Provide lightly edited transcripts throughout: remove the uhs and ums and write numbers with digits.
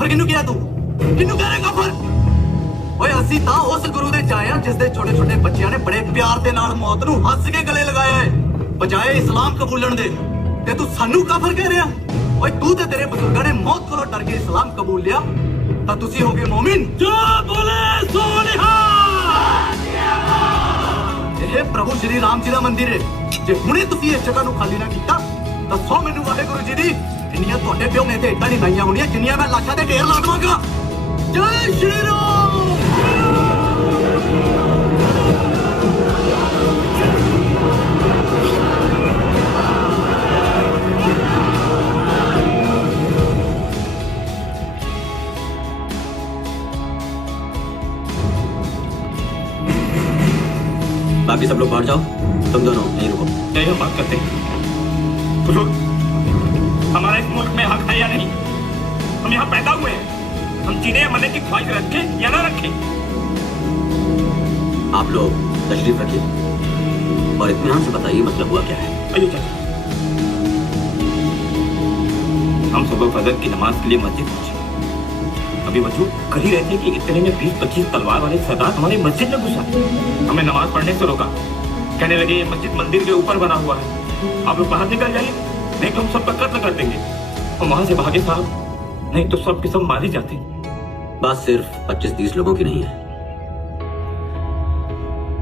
काफर किन्नू किया तू किन्नू कह रहा काफर ओए ਅਸੀਂ ਤਾਂ ਉਸ ਗੁਰੂ ਦੇ ਜਾਏ ਆ ਜਿਸ ਦੇ ਛੋਟੇ ਛੋਟੇ ਬੱਚਿਆਂ ਨੇ ਬੜੇ ਪਿਆਰ ਦੇ ਨਾਲ ਮੌਤ ਨੂੰ ਹੱਸ ਕੇ ਗਲੇ ਲਗਾਇਆ ਹੈ ਬਜਾਏ ਇਸਲਾਮ ਕਬੂਲਣ ਦੇ ਤੇ ਤੂੰ ਸਾਨੂੰ ਕਾਫਰ ਕਹਿ ਰਿਹਾ ਓਏ ਤੂੰ ਤੇ ਤੇਰੇ ਬਜ਼ੁਰਗਾਂ ਨੇ ਮੌਤ ਕੋਲੋਂ ਡਰ ਕੇ ਇਸਲਾਮ ਕਬੂਲ ਲਿਆ ਤਾਂ ਤੁਸੀਂ ਹੋਗੇ ਮੂਮਿਨ ਜੋ ਬੋਲੇ ਸੋ ਨਿਹਾਲ ਇਹ ਪ੍ਰਭੂ ਸ਼੍ਰੀ ਰਾਮ ਜੀ ਦਾ ਮੰਦਿਰ ਹੈ ਜੇ ਹੁਣੇ ਤੁਸੀਂ ਇਸ ਜਗ੍ਹਾ ਨੂੰ ਖਾਲੀ ਨਾ ਕੀਤਾ ਤਾਂ ਸੋ ਮੈਨੂੰ ਵਾਹਿਗੁਰੂ ਜੀ ਦੀ ਇੰਨੀਆਂ ਤੁਹਾਡੇ ਪਿਓ ਨੇ ਤੇ ਇਦਾਂ ਨਹੀਂ ਲਾਈਆਂ ਹੋਣੀਆਂ ਜਿੰਨੀਆਂ ਮੈਂ ਲਾਸ਼ਾਂ ਦੇ ਢੇਰ ਲਾ ਦਵਾਂਗਾ ਜੈ ਸ਼੍ਰੀ ਰਾਮ बाकी सब लोग बाहर जाओ तुम दोनों यहीं रुको यही हम बात करते हैं बुजुर्ग हमारा इस मुल्क में हक है या नहीं हम यहाँ पैदा हुए हैं हम जीने या मरने की ख्वाहिश रखें या ना रखें आप लोग तशरीफ रखिए और इत्मीनान से बताइए मतलब हुआ क्या है आइए चलिए हम सुबह फजर की नमाज के लिए मस्जिद पहुंचे अभी वजूद कर ही रहे थे कि इतने में 20-25 तलवार वाले सरदार हमारी मस्जिद में घुसा हमें नमाज पढ़ने से रोका कहने लगे ये मस्जिद मंदिर के ऊपर बना हुआ है आप लोग बाहर निकल जाइए नहीं तो हम सबका कत्ल कर देंगे और वहां से भागे साहब नहीं तो सब के सब मारे जाते बात सिर्फ 25-30 लोगों की नहीं है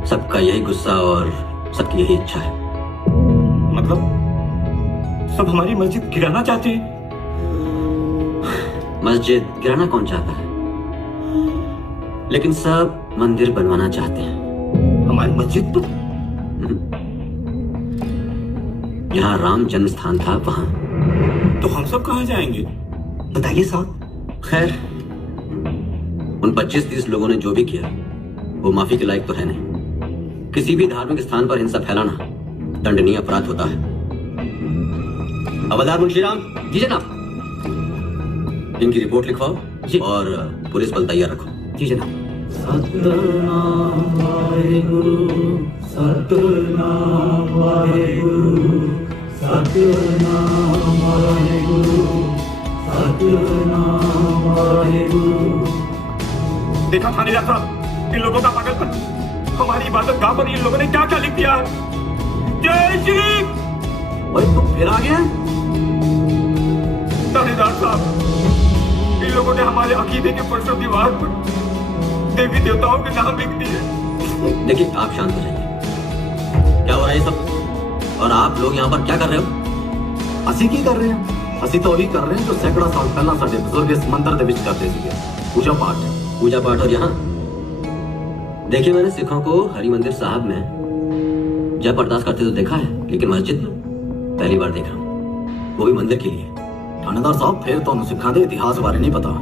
सबका यही गुस्सा और सबकी यही इच्छा है मतलब सब हमारी मस्जिद गिराना चाहते हैं मस्जिद गिराना कौन चाहता है लेकिन सब मंदिर बनवाना चाहते हैं हमारी मस्जिद पर यहाँ राम जन्म स्थान था वहां तो हम सब कहाँ जाएंगे बताइए साहब खैर उन 25-30 लोगों ने जो भी किया वो माफी के लायक तो है नहीं किसी भी धार्मिक स्थान पर हिंसा फैलाना दंडनीय अपराध होता है हवलदार मुंशीराम जी जनाब इनकी रिपोर्ट लिखवाओ जी और पुलिस बल तैयार रखो जी जनाब सतनाम वाहेगुरु सतनाम वाहेगुरु सतनाम वाहेगुरु सतनाम वाहेगुरु देखा थानेदार साहब इन लोगों का पागलपन हमारी इबादत गांव पर इन लोगों ने क्या क्या लिख दिया जय श्री ओए तू फिर आ गया थानेदार साहब इन लोगों ने हमारे अकीदे के परसों दीवार पर देवी देवताओं के नाम लिख दिए देखिए आप शांत हो जाइए क्या हो रहा है ये सब और आप लोग यहाँ पर क्या कर रहे हो ਅਸੀਂ ਕੀ ਕਰ ਰਹੇ ਹਾਂ ਅਸੀਂ ਤਾਂ ਉਹੀ ਕਰ ਰਹੇ ਹਾਂ ਜੋ ਸੈਂਕੜਾ ਸਾਲ ਪਹਿਲਾਂ ਸਾਡੇ ਬਜ਼ੁਰਗ ਇਸ ਮੰਦਿਰ ਦੇ ਵਿੱਚ ਕਰਦੇ ਸੀਗੇ पूजा पाठ और यहाँ देखिए मैंने सिखों को हरि मंदिर साहब में जब अरदास करते तो देखा है लेकिन मस्जिद में पहली बार देख रहा हूँ वो भी मंदिर के लिए थानेदार साहब फिर ਤੁਹਾਨੂੰ ਸਿੱਖਾਂ ਦੇ ਇਤਿਹਾਸ ਬਾਰੇ ਨਹੀਂ ਪਤਾ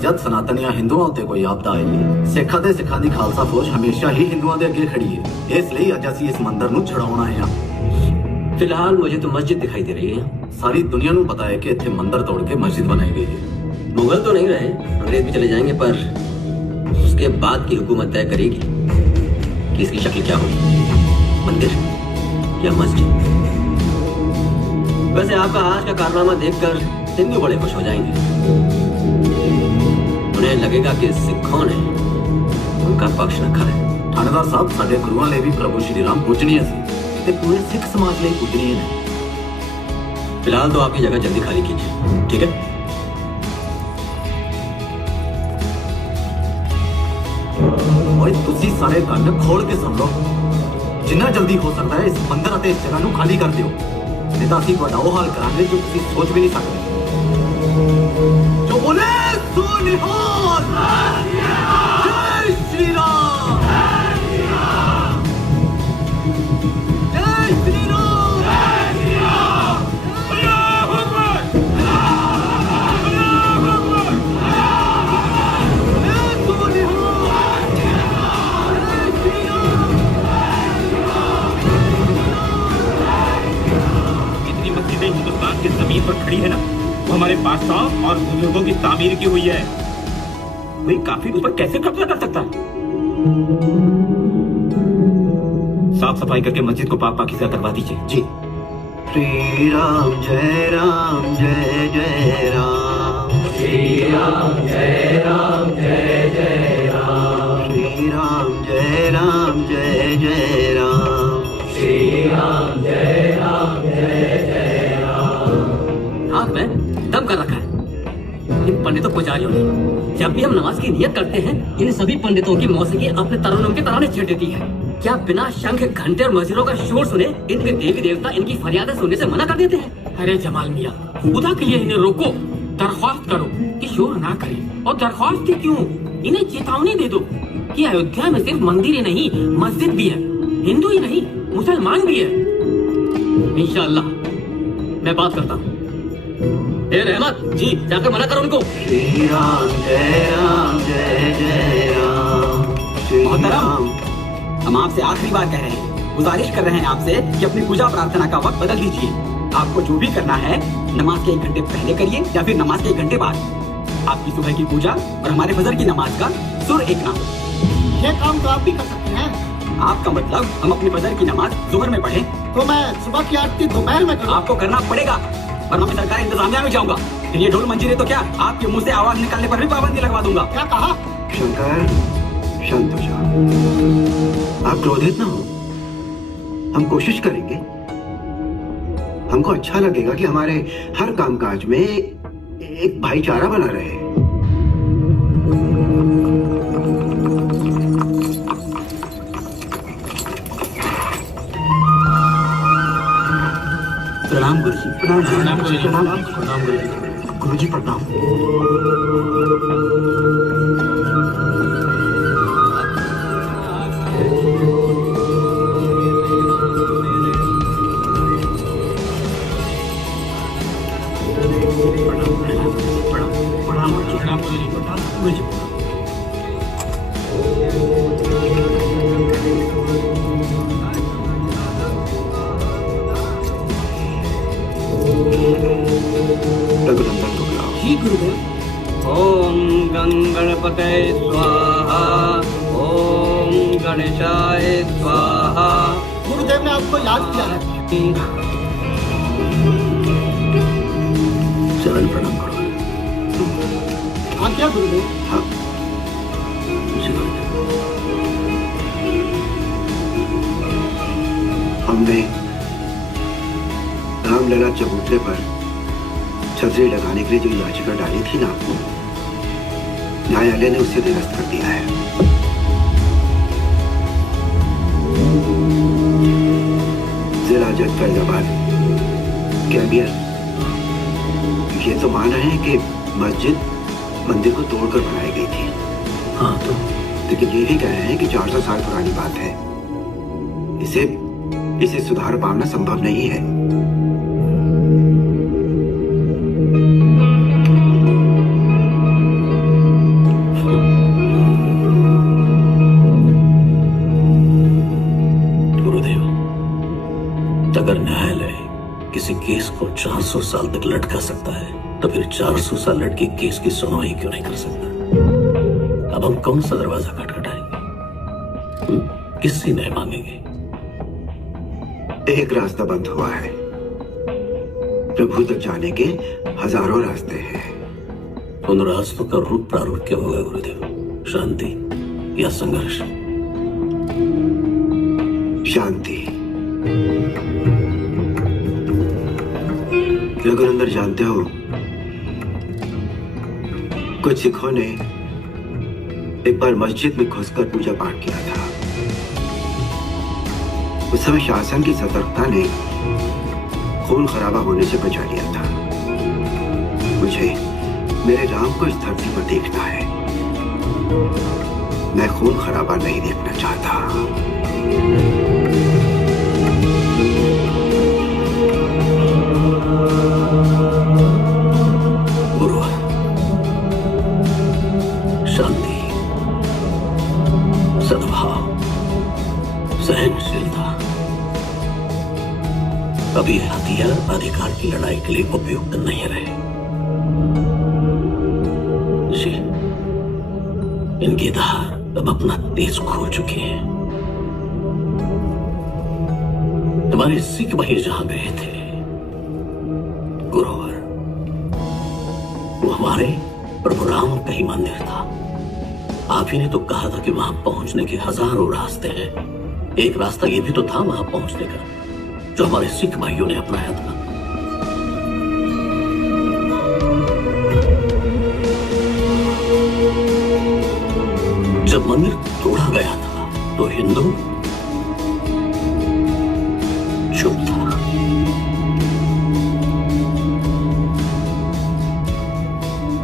ਜਦ ਸਨਾਤਨੀਆਂ ਹਿੰਦੂਆਂ ਉੱਤੇ ਕੋਈ ਆਪਦਾ ਆਈ ਸਿੱਖਾਂ ਦੀ ਖਾਲਸਾ ਫੌਜ ਹਮੇਸ਼ਾ ਹੀ ਹਿੰਦੂਆਂ ਦੇ ਅੱਗੇ ਖੜੀ ਹੈ ਇਸ ਲਈ ਅੱਜ ਅਸੀਂ ਇਸ ਮੰਦਿਰ ਨੂੰ ਛਡਾਉਣਾ ਹੈ फिलहाल मुझे तो मस्जिद दिखाई दे रही है सारी दुनिया ਨੂੰ पता है कि ਇੱਥੇ मंदिर तोड़ के मस्जिद बनाई गई है मुगल तो नहीं रहे अंग्रेज भी चले जाएंगे पर उसके बाद की हुकूमत तय करेगी कि इसकी शक्ल क्या होगी मंदिर या मस्जिद वैसे आपका आज का कारनामा देखकर हिंदू बड़े खुश हो जाएंगे उन्हें लगेगा कि सिखों ने उनका पक्ष रखा है थानेदार साहब साडे गुरुआं ਲਈ भी प्रभु श्री राम पूजनीय सी ते पूरे सिख समाज ਲਈ पूजनीय ने फिलहाल तो आपकी जगह जल्दी खाली कीजिए ठीक है ओए तुसी सारे कंन खोल के सुन लो जिन्ना जल्दी हो सकता है इस मंदिर ਅਤੇ इस जगह ਨੂੰ खाली कर दियो नहीं तो ਅਸੀਂ ਤੁਹਾਡਾ ਉਹ ਹਾਲ ਕਰਾਂਗੇ ਜੋ ਤੁਸੀਂ ਸੋਚ ਵੀ ਨਹੀਂ ਸਕਦੇ जो बोले सो निहाल जय श्री राम जय श्री राम अल्लाहू अकबर अल्लाहू अकबर सो निहाल जय श्री राम जितनी मस्जिदें हिंदुस्तान की जमीन पर खड़ी है ना वो हमारे बादशाह और बुजुर्गों की तामीर की हुई है कोई काफिर उस पर कैसे कब्जा कर सकता है साफ सफाई करके मस्जिद को पाक पाकीज़ा करवा दीजिए जी श्री राम जय जय राम श्री राम जय राम जय जय राम। आँख में दम कर रखा है इन पंडितों पुजारियों ने। जब भी हम नमाज की नियत करते हैं, इन सभी पंडितों की मौसीकी अपने तरन्नुम के तराने छेड़ देती है। क्या बिना शंख घंटे और मजीरों का शोर सुने इनके देवी देवता इनकी फरियादें सुनने से मना कर देते हैं? अरे जमाल मियाँ, खुदा के लिए इन्हें रोको, दरख्वास्त करो कि शोर ना करें। और दरख्वास्त ही क्यों, इन्हें चेतावनी दे दो कि अयोध्या में सिर्फ मंदिर ही नहीं, मस्जिद भी है। हिंदू ही नहीं, मुसलमान भी है। इंशाअल्लाह मैं बात करता हूँ। ए रहमत जी, जाकर मना करो उनको। श्री राम जय राम जय जय राम। श्री राम। हम आपसे आखिरी बार कह रहे हैं, गुजारिश कर रहे हैं आपसे कि अपनी पूजा प्रार्थना का वक्त बदल दीजिए। आपको जो भी करना है नमाज के 1 घंटे पहले करिए या फिर नमाज के 1 घंटे बाद। आपकी सुबह की पूजा और हमारे फजर की नमाज का सुर एक ना हो। ये काम तो आप भी कर सकते हैं। आपका मतलब हम अपनी फजर की नमाज जुहर में पढ़ें? तो मैं सुबह की आरती दोपहर में करूँ। आपको करना पड़ेगा, वरना मैं सरकारी इंतजामिया में जाऊंगा। फिर ये ढोल मंजीरे तो क्या, आपके मुंह से आवाज निकालने पर भी पाबंदी लगवा दूंगा। क्या कहा? शंकर, शांत हो जाओ, आप क्रोधित ना हो। हम कोशिश करेंगे। हमको अच्छा लगेगा कि हमारे हर कामकाज में एक भाईचारा बना रहे। प्रणाम गुरुजी। प्रणाम गुरुजी, प्रणाम। रघुनंदन को बुलाओ। जी गुरुदेव। ओम गंगणपते स्वाहा, ओम गणेशाय स्वाहा। गुरुदेव ने आपको याद किया है। चरण प्रणाम करो। हाँ क्या गुरुदेव? हाँ। हमने रामलला चबूतरे पर छतरी लगाने के लिए जो याचिका डाली थी ना, न्यायालय ने उसे निरस्त कर दिया है। जिला जज फैजाबाद कैबियर ये तो मान रहे हैं कि मस्जिद मंदिर को तोड़कर बनाई गई थी। हाँ तो लेकिन ये भी कह रहे हैं कि 400 साल पुरानी बात है। इसे सुधार पाना संभव नहीं है। गुरुदेव, अगर न्यायालय किसी केस को 400 साल तक लटका सकता है तो फिर 400 साल लटके केस की सुनवाई क्यों नहीं कर सकता? अब हम कौन सा दरवाजा खटखटाएंगे? किससे न्याय मांगेंगे? एक रास्ता बंद हुआ है, प्रभु तक जाने के हजारों रास्ते हैं। उन रास्तों का रूप प्रारूप क्या होगा गुरुदेव? शांति या संघर्ष? शांति। रघुनंदन, जानते हो कुछ सिखों ने एक बार मस्जिद में घुसकर पूजा पाठ किया था। उस समय शासन की सतर्कता ने खून खराबा होने से बचा लिया था। मुझे मेरे राम को इस धरती पर देखना है। मैं खून खराबा नहीं देखना चाहता। गुरु, शांति, सद्भाव, सहनशीलता, अभी हथियार अधिकार की लड़ाई के लिए उपयुक्त नहीं रहे। जी, इनकी धार अब अपना तेज खो चुकी है। तुम्हारे सिख भाई जहां गए थे गुरुवर, वो हमारे प्रभु राम का ही मंदिर था। आप ही ने तो कहा था कि वहां पहुंचने के हजारों रास्ते हैं। एक रास्ता ये भी तो था वहां पहुंचने का, जो हमारे सिख भाइयों ने अपनाया था। जब मंदिर तोड़ा गया था तो हिंदू चुप था।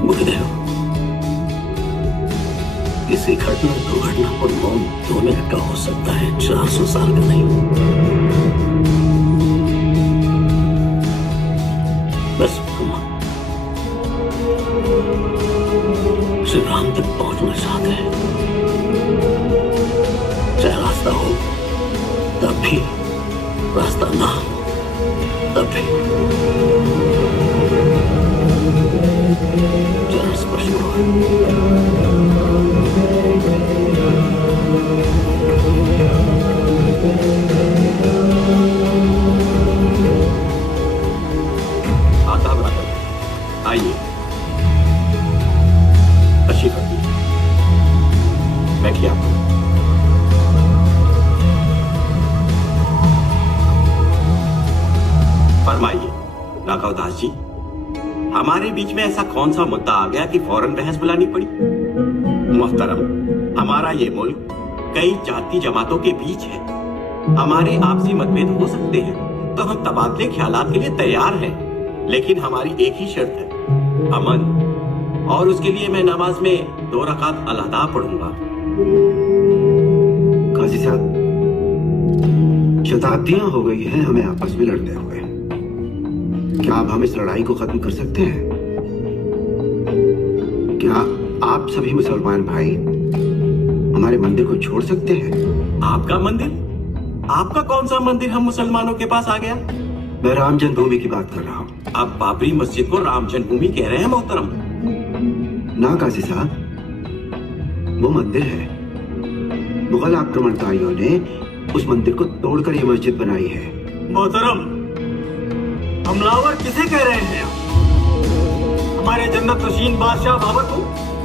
गुरुदेव, किसी घटना दुर्घटना पर मौन 2 मिनट का हो सकता है, 400 साल का नहीं। बस तुम श्री राम तक पहुंचना चाहते हैं, चाहे रास्ता हो तब भी, रास्ता ना हो तब भी। जरा स्पर्श आता बराबर, आइए तशरीफ रखिए, बैठिए आप। फरमाइए राघव दास जी, हमारे बीच में ऐसा कौन सा मुद्दा आ गया कि फौरन बहस बुलानी पड़ी? मोहतरम, हमारा ये मुल्क कई जाति जमातों के बीच है। हमारे आपसी मतभेद हो सकते हैं तो हम तबादले ख्यालात के लिए तैयार हैं, लेकिन हमारी एक ही शर्त है, अमन। और उसके लिए मैं नमाज में 2 रकात अलहदा पढ़ूंगा। काजी साहब, शताब्दियां हो गई हैं हमें आपस में लड़ते हुए। क्या आप हम इस लड़ाई को खत्म कर सकते हैं? क्या आप सभी मुसलमान भाई हमारे मंदिर को छोड़ सकते हैं? आपका मंदिर? आपका कौन सा मंदिर हम मुसलमानों के पास आ गया? मैं राम जन्मभूमि की बात कर रहा हूँ। आप बाबरी मस्जिद को राम जन्मभूमि कह रहे हैं मोहतरम? ना काजी साहब, वो मंदिर है। मुगल आक्रमणकारियों ने उस मंदिर को तोड़कर ये मस्जिद बनाई है। मोहतरम, हमलावर किसे कह रहे हैं आप? हमारे जन्नत नशीन बादशाह बाबर को?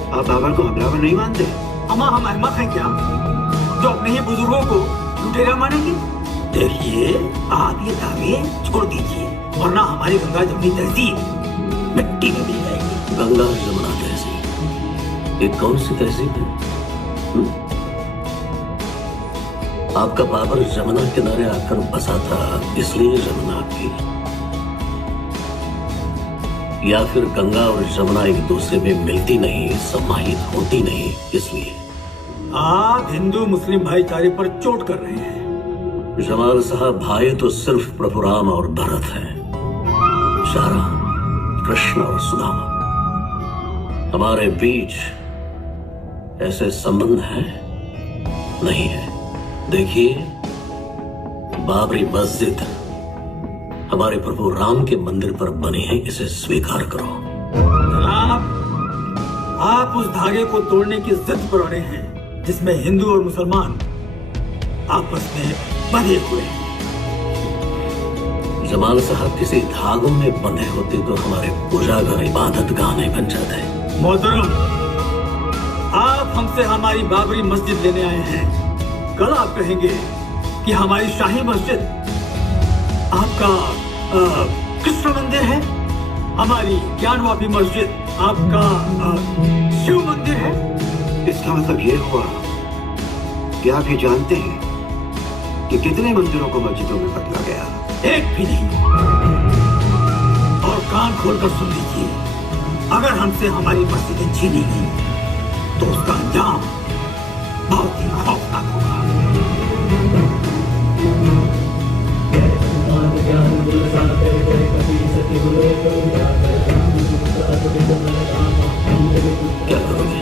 आप बाबर को हमलावर नहीं मानते? अमा हम अहमद हैं क्या, जो अपने ही बुजुर्गों को लुटेरा मानेंगे? देखिए, आप ये दावे छोड़ दीजिए, वरना हमारी गंगा जमुनी तहजीब मिट्टी में मिल जाएगी। गंगा जमुना तहजीब, ये कौन सी तहजीब है? आपका बाबर जमुना किनारे आकर बसा था इसलिए जमुना आपकी, या फिर गंगा और जमुना एक दूसरे में मिलती नहीं, समाहित होती नहीं इसलिए? आप हिंदू मुस्लिम भाईचारे पर चोट कर रहे हैं। जमाल साहब, भाई तो सिर्फ प्रभु राम और भरत हैं, शारा, कृष्ण और सुदामा। हमारे बीच ऐसे संबंध हैं? नहीं है। देखिए, बाबरी मस्जिद हमारे प्रभु राम के मंदिर पर बनी है, इसे स्वीकार करो। आप उस धागे को तोड़ने की जिद पर अड़े हैं जिसमें हिंदू और मुसलमान आपस में बंधे हुए हैं। जमाल साहब, किसी धागों में बंधे होते तो हमारे पूजा घर इबादत गाह नहीं बन जाते। मोहतरम, आप हमसे हमारी बाबरी मस्जिद लेने आए हैं, कल आप कहेंगे कि हमारी शाही मस्जिद आपका कृष्ण मंदिर है, हमारी ज्ञानवापी मस्जिद आपका शिव मंदिर है। इसका मतलब ये हुआ कि आप ये जानते हैं कि कितने मंदिरों को मस्जिदों में बदला गया? एक भी नहीं। और कान खोलकर सुन लीजिए, अगर हमसे हमारी मस्जिदें छीनी गई तो उसका अंजाम बहुत ही खौफनाक होगा। क्या करोगे?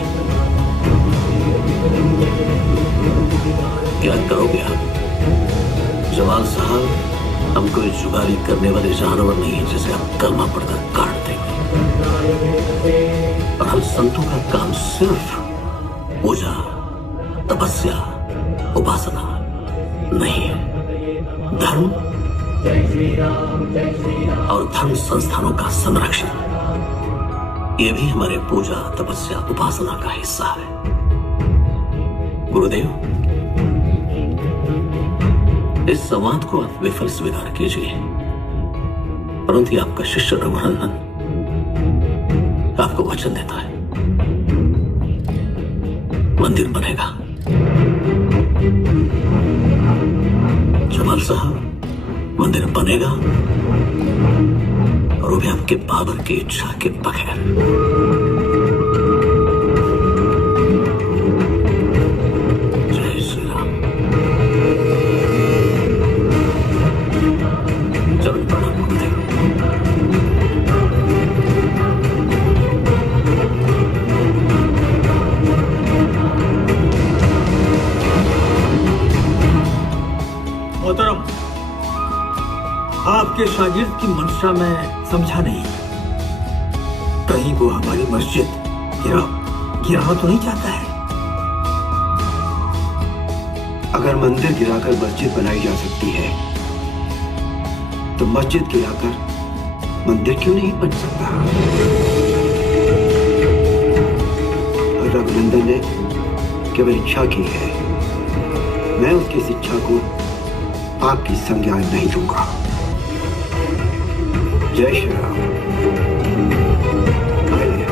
क्या करोगे आप? जमाल साहब, हम कोई जुगारी करने वाले जानवर नहीं है जिसे आप कलमा पढ़कर काट देंगे। और हम संतों का काम सिर्फ पूजा, तपस्या, उपासना नहीं है। धर्म और धर्म संस्थानों का संरक्षण। ये भी हमारे पूजा, तपस्या, उपासना का हिस्सा है। गुरुदेव, इस संवाद को आप विफल स्वीकार कीजिए, परंतु आपका शिष्य रघुनंदन आपको वचन देता है, मंदिर बनेगा। जमाल साहब, मंदिर बनेगा, और वो भी आपके बाबर की इच्छा के बगैर। जय श्री राम। चरण प्रणाम गुरुदेव। मोहतरम, आपके शागिर्द की मंशा में समझा नहीं। कहीं वो हमारी मस्जिद गिराना तो नहीं चाहता है? अगर मंदिर गिराकर मस्जिद बनाई जा सकती है तो मस्जिद गिराकर मंदिर क्यों नहीं बन सकता? और रघुनंदन ने केवल इच्छा की है, मैं उसकी इस इच्छा को आपकी संज्ञा नहीं दूंगा। जय श्री राम। आइए।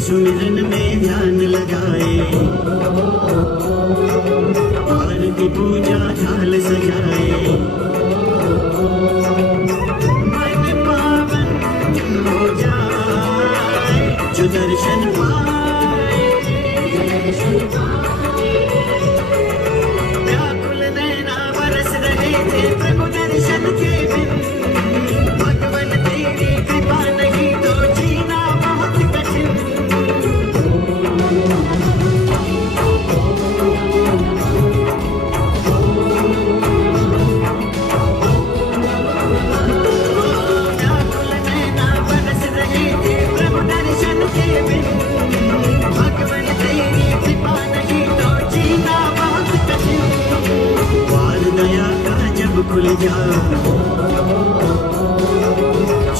सुमिरन में ध्यान लगाए, आरती पूजा थाल सजाए, मन पावन हो जाए जो दर्शन पाए। व्याकुल नैना बरस रहे थे प्रभु दर्शन के बिन, भगवन तेरी कृपा नहीं तो जीना बहुत कठिन। व्याकुल नैना बरस रहे थे प्रभु दर्शन के बिन, भगवन तेरी कृपा नहीं तो जीना बहुत कठिन। द्वार दया का जब खुल जाओ,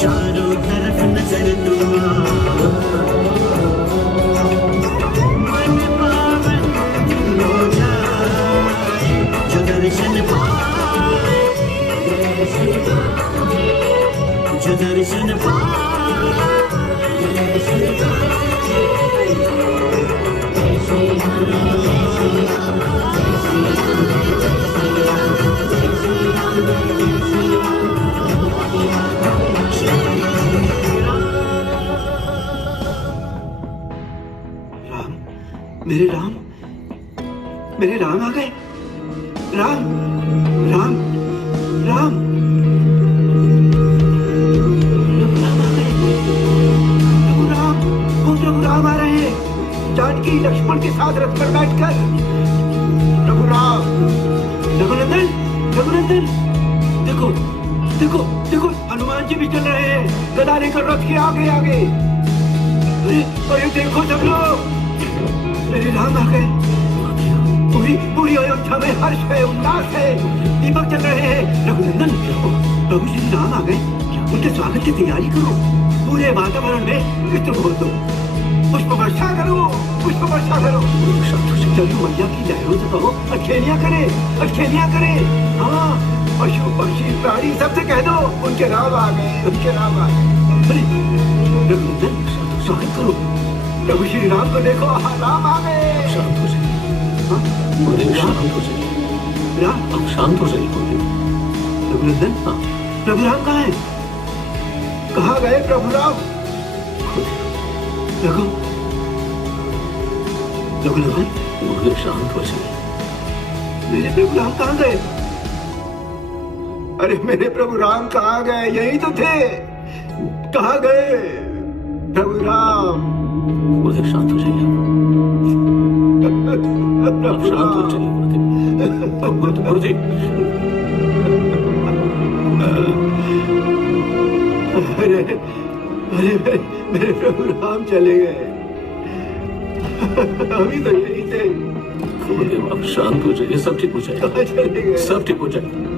चारों तरफ नजर तुम मन पावन हो जाए जो दर्शन पाए, जो दर्शन पाए। राम, मेरे राम, मेरे राम आ गए। राम, राम, राम, राम आ गए। प्रभु राम, वो प्रभु राम आ रहे हैं, जानकी लक्ष्मण के साथ रथ पर बैठकर। प्रभु राम, रघुनंदन, रघुनंदन, देखो देखो देखो, हनुमान जी भी चल रहे हैं, गदा लेकर रथ के आगे आगे। अरे देखो सब लोग, मेरे राम आ गए। पूरी पूरी अयोध्या में हर्ष है, उल्लास है, दीपक जल रहे हैं। रघुनंदन, प्रभु श्री राम आ गए, उनके स्वागत की तैयारी करो। पूरे वातावरण में इत्र घोल दो, पुष्प वर्षा करो, पुष्प वर्षा करो। चलो मैया की लहरों से कहो, अखेलियां करे, अखेलियां करे। हाँ, पशु पक्षी प्राणी सबसे कह दो, उनके राम आ गए, उनके राम आ गए। अरे रघुनंदन, स्वागत करो। प्रभु श्री राम को देखो, हाँ, राम आ गए। शांत हो जाइए, शांत हो जाइए, राम, आप शांत हो जाइए। रघुनंदन, हाँ, प्रभु राम कहाँ है? कहाँ गए प्रभु राम? देखो रघुनंदन, मुझे शांत हो जाइए। मेरे प्रभु राम कहाँ गए? अरे मेरे प्रभु राम कहाँ गए? यही तो थे, कहाँ गए प्रभु राम? मुझे शांत हो जाइए, आप शांत हो जाइए। गुरुदेव, अरे अरे मेरे प्रभु राम चले गए, अभी तो यही थे। गुरुदेव, आप शांत हो जाइए, सब ठीक हो जाएगा, कहाँ चले गए? सब ठीक हो जाएगा,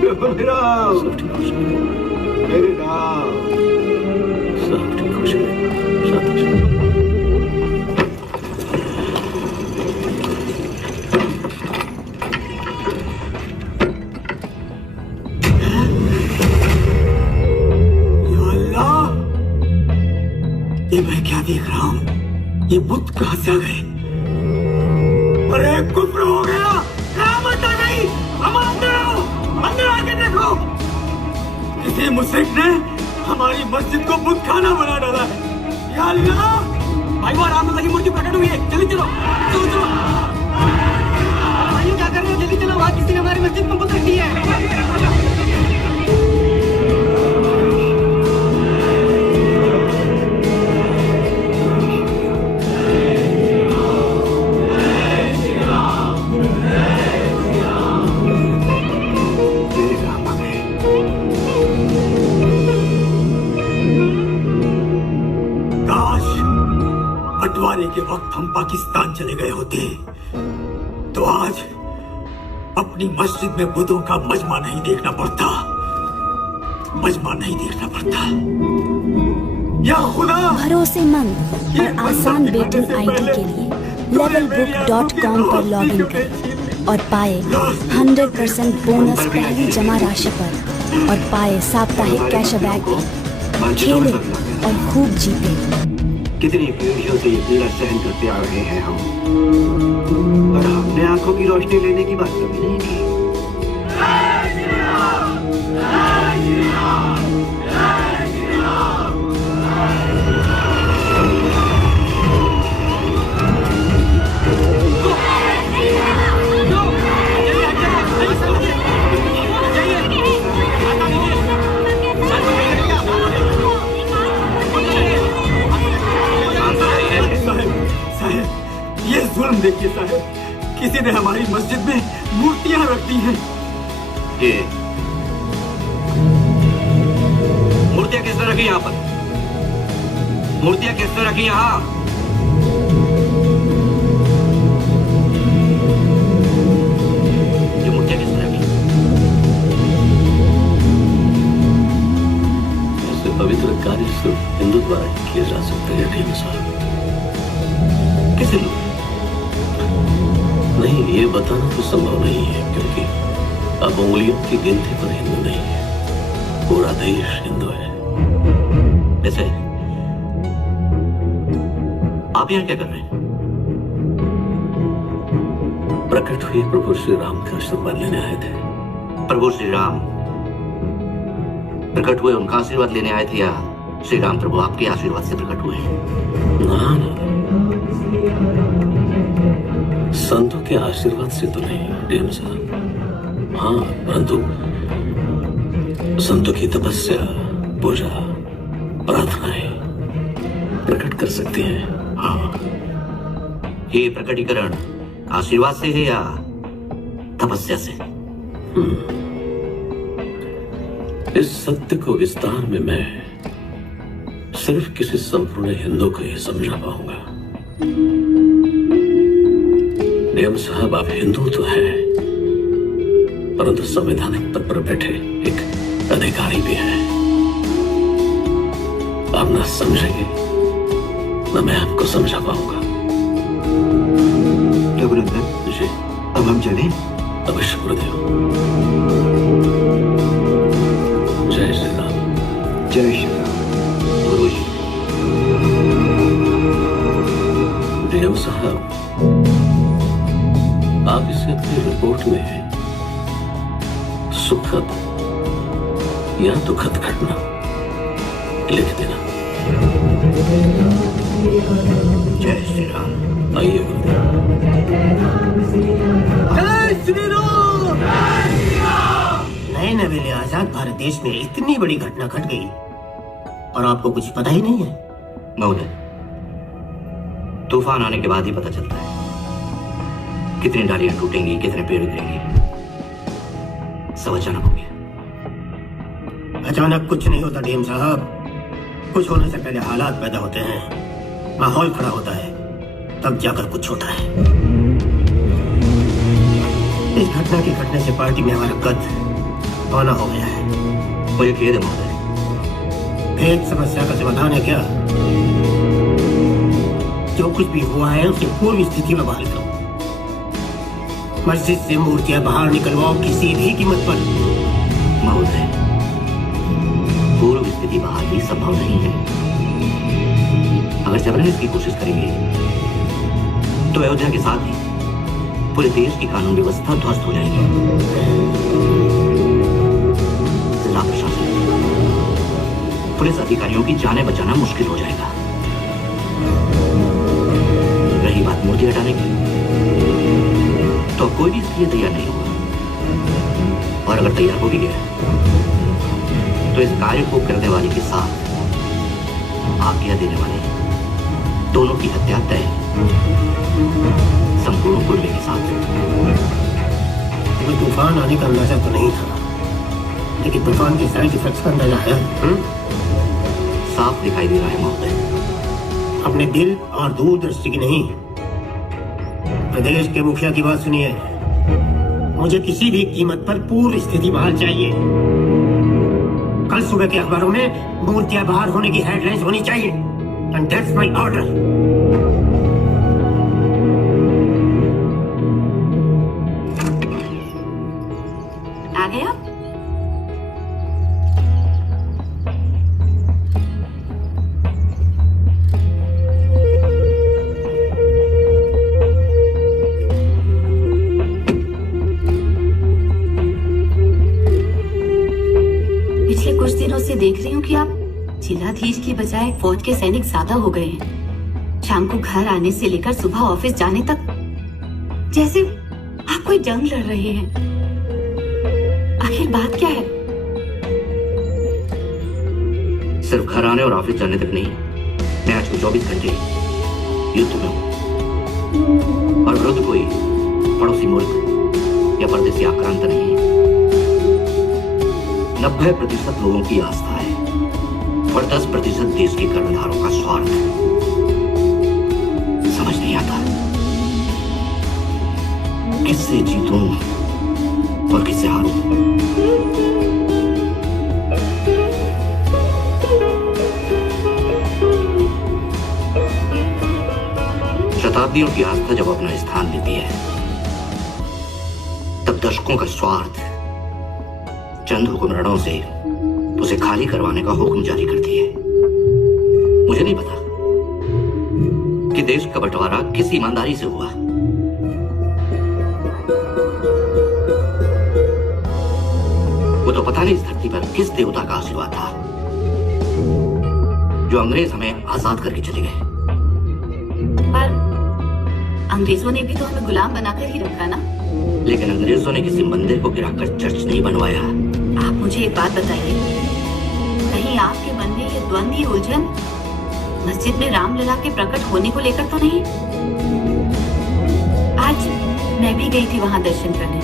प्रभु राम, सब ठीक हो जाएगा, मेरे राम, सब ठीक हो जाएगा, शांत हो जाइए। ये मैं क्या देख रहा हूँ? ये बुत कहाँ से आ गए? अरे कुफ्र हो गया, क़यामत आ गई। हम अंदर आओ, अंदर आके देखो, किसी मुशरिक ने हमारी मस्जिद को बुत खाना बना डाला है। या अल्लाह, भाई वो राम की मूर्ति प्रकट हुई है, जल्दी चलो चलो चलो। भाई क्या कर रहे हो? जल्दी चलो, वहाँ किसी ने हमारी मस्जिद में बुत रख दी है। बंटवारे के वक्त हम पाकिस्तान चले गए होते तो आज अपनी मस्जिद में बुतों का मजमा नहीं देखना पड़ता, मजमा नहीं देखना पड़ता। या खुदा, भरोसेमंद और आसान बेटिंग आईडी के लिए levelbook.com पर लॉगिन करें और पाए 100% बोनस पहली जमा राशि पर और पाए साप्ताहिक कैशबैक भी। खेलें और खूब जीतें। कितनी पीढ़ियों से ये पीड़ा सहन करते आ रहे हैं हम, और हमने आंखों की रोशनी लेने की बात कभी नहीं की। ये जुल्म देखिए साहब, किसी ने हमारी मस्जिद में मूर्तियां रख दी हैं। ये मूर्तियां किसने रखी यहाँ पर? मूर्तियां किसने रखी यहाँ? ये मूर्तियां किसने रखी? ऐसे पवित्र कार्य सिर्फ हिंदू द्वारा किए जा सकते हैं। ठीक साहब, किसी लोग नहीं, ये बताना तो संभव नहीं है, क्योंकि अब उंगलियों की गिनती पर हिंदू नहीं है, पूरा देश हिंदू है। ऐसे आप यहाँ क्या कर रहे हैं? प्रकट हुए प्रभु श्री राम का आशीर्वाद लेने आए थे। प्रभु श्री राम प्रकट हुए, उनका आशीर्वाद लेने आए थे या श्री राम प्रभु आपके आशीर्वाद से प्रकट हुए? ना, संतों के आशीर्वाद से तो नहीं डीएम साहब। हाँ, परंतु संतों की तपस्या, पूजा, प्रार्थनाएं प्रकट कर सकती हैं। हाँ, ये प्रकटीकरण आशीर्वाद से है या तपस्या से? इस सत्य को विस्तार में मैं सिर्फ किसी संपूर्ण हिंदू को ही समझा पाऊंगा। नियम साहब, आप हिंदू तो हैं, परंतु संवैधानिक पद पर बैठे एक अधिकारी भी हैं। आप ना समझेंगे ना मैं आपको समझा पाऊंगा। रघुनंदन जी, अब हम चलें? अवश्य गुरुदेव। जय श्री राम। जय श्री राम। गुरु जी, डीएम साहब, आप इसे अपनी रिपोर्ट में सुखद या दुखद घटना लिख देना। जय श्री राम। आइए गुरुदेव। जय श्री राम। नए नवेले आजाद भारत देश में इतनी बड़ी घटना घट गई और आपको कुछ पता ही नहीं है? महोदय, तूफान आने के बाद ही पता चलता है कितनी डालियां टूटेंगी, कितने पेड़ गिरेंगे। सब अचानक हो गया। अचानक कुछ नहीं होता डीएम साहब। कुछ होने से पहले हालात पैदा होते हैं, माहौल खड़ा होता है, तब जाकर कुछ होता है। इस घटना के घटने से पार्टी में हमारा कद पौना हो गया है। मुझे खेद है महोदय। एक समस्या का समाधान है क्या? जो कुछ भी हुआ है उसे पूर्व स्थिति में बहाल करो। मस्जिद से मूर्तियां बाहर निकलवाओ किसी भी कीमत पर। महोदय, पूर्व स्थिति बहाली संभव नहीं है। अगर जबरन इसकी कोशिश करेंगे तो अयोध्या के साथ ही पूरे देश की कानून व्यवस्था ध्वस्त हो जाएगी। जिला प्रशासन, पुलिस अधिकारियों की जानें बचाना मुश्किल हो जाएगा। रही बात मूर्ति हटाने की, तो अब कोई भी इसके लिए तैयार नहीं होगा। और अगर तैयार हो भी गया तो इस कार्य को करने वाले के साथ आज्ञा देने वाले दोनों की हत्या तय है, संपूर्ण कुर्बे के साथ। मुझे तूफान आने का अंदाजा तो नहीं था, लेकिन तूफान के साइड इफेक्ट्स का अंदाजा है। साफ दिखाई दे रहा है महोदय। अपने दिल और दूरदृष्टि की नहीं, प्रदेश के मुखिया की बात सुनिए। मुझे किसी भी कीमत पर पूर्व स्थिति बहाल चाहिए। कल सुबह के अखबारों में मूर्तियां बाहर होने की हेडलाइंस होनी चाहिए। And that's my order. आ गया? पिछले कुछ दिनों से देख रही हूँ कि आप जिलाधीश की बजाय फौज के सैनिक ज्यादा हो गए हैं। शाम को घर आने से लेकर सुबह ऑफिस जाने तक जैसे आप कोई जंग लड़ रहे हैं। आखिर बात क्या है? सिर्फ घर आने और ऑफिस जाने तक नहीं, मैं आज को 24 घंटे युद्ध में हूं और विरुद्ध कोई पड़ोसी मुल्क या परदेसी आक्रांत नहीं है। 90% लोगों की आस्था है और 10% देश के कर्णधारों का स्वार्थ। समझ नहीं आता किससे जीतूं और किससे हारूं। शताब्दियों की आस्था जब अपना स्थान लेती है, तब दशकों का स्वार्थ चंद हुक्मरानों से उसे खाली करवाने का हुक्म जारी करती है। मुझे नहीं पता कि देश का बंटवारा किस ईमानदारी से हुआ। पता नहीं इस धरती पर किस देवता का आशीर्वाद था जो अंग्रेज हमें आजाद करके चले गए। पर अंग्रेजों ने भी तो हमें गुलाम बनाकर ही रखा ना। लेकिन अंग्रेजों ने किसी मंदिर को गिराकर चर्च नहीं बनवाया। आप मुझे एक बात बताइए, कहीं आपके मन में ये द्वंद्व उलझन मस्जिद में रामलला के प्रकट होने को लेकर तो नहीं? आज मैं भी गई थी वहाँ दर्शन करने,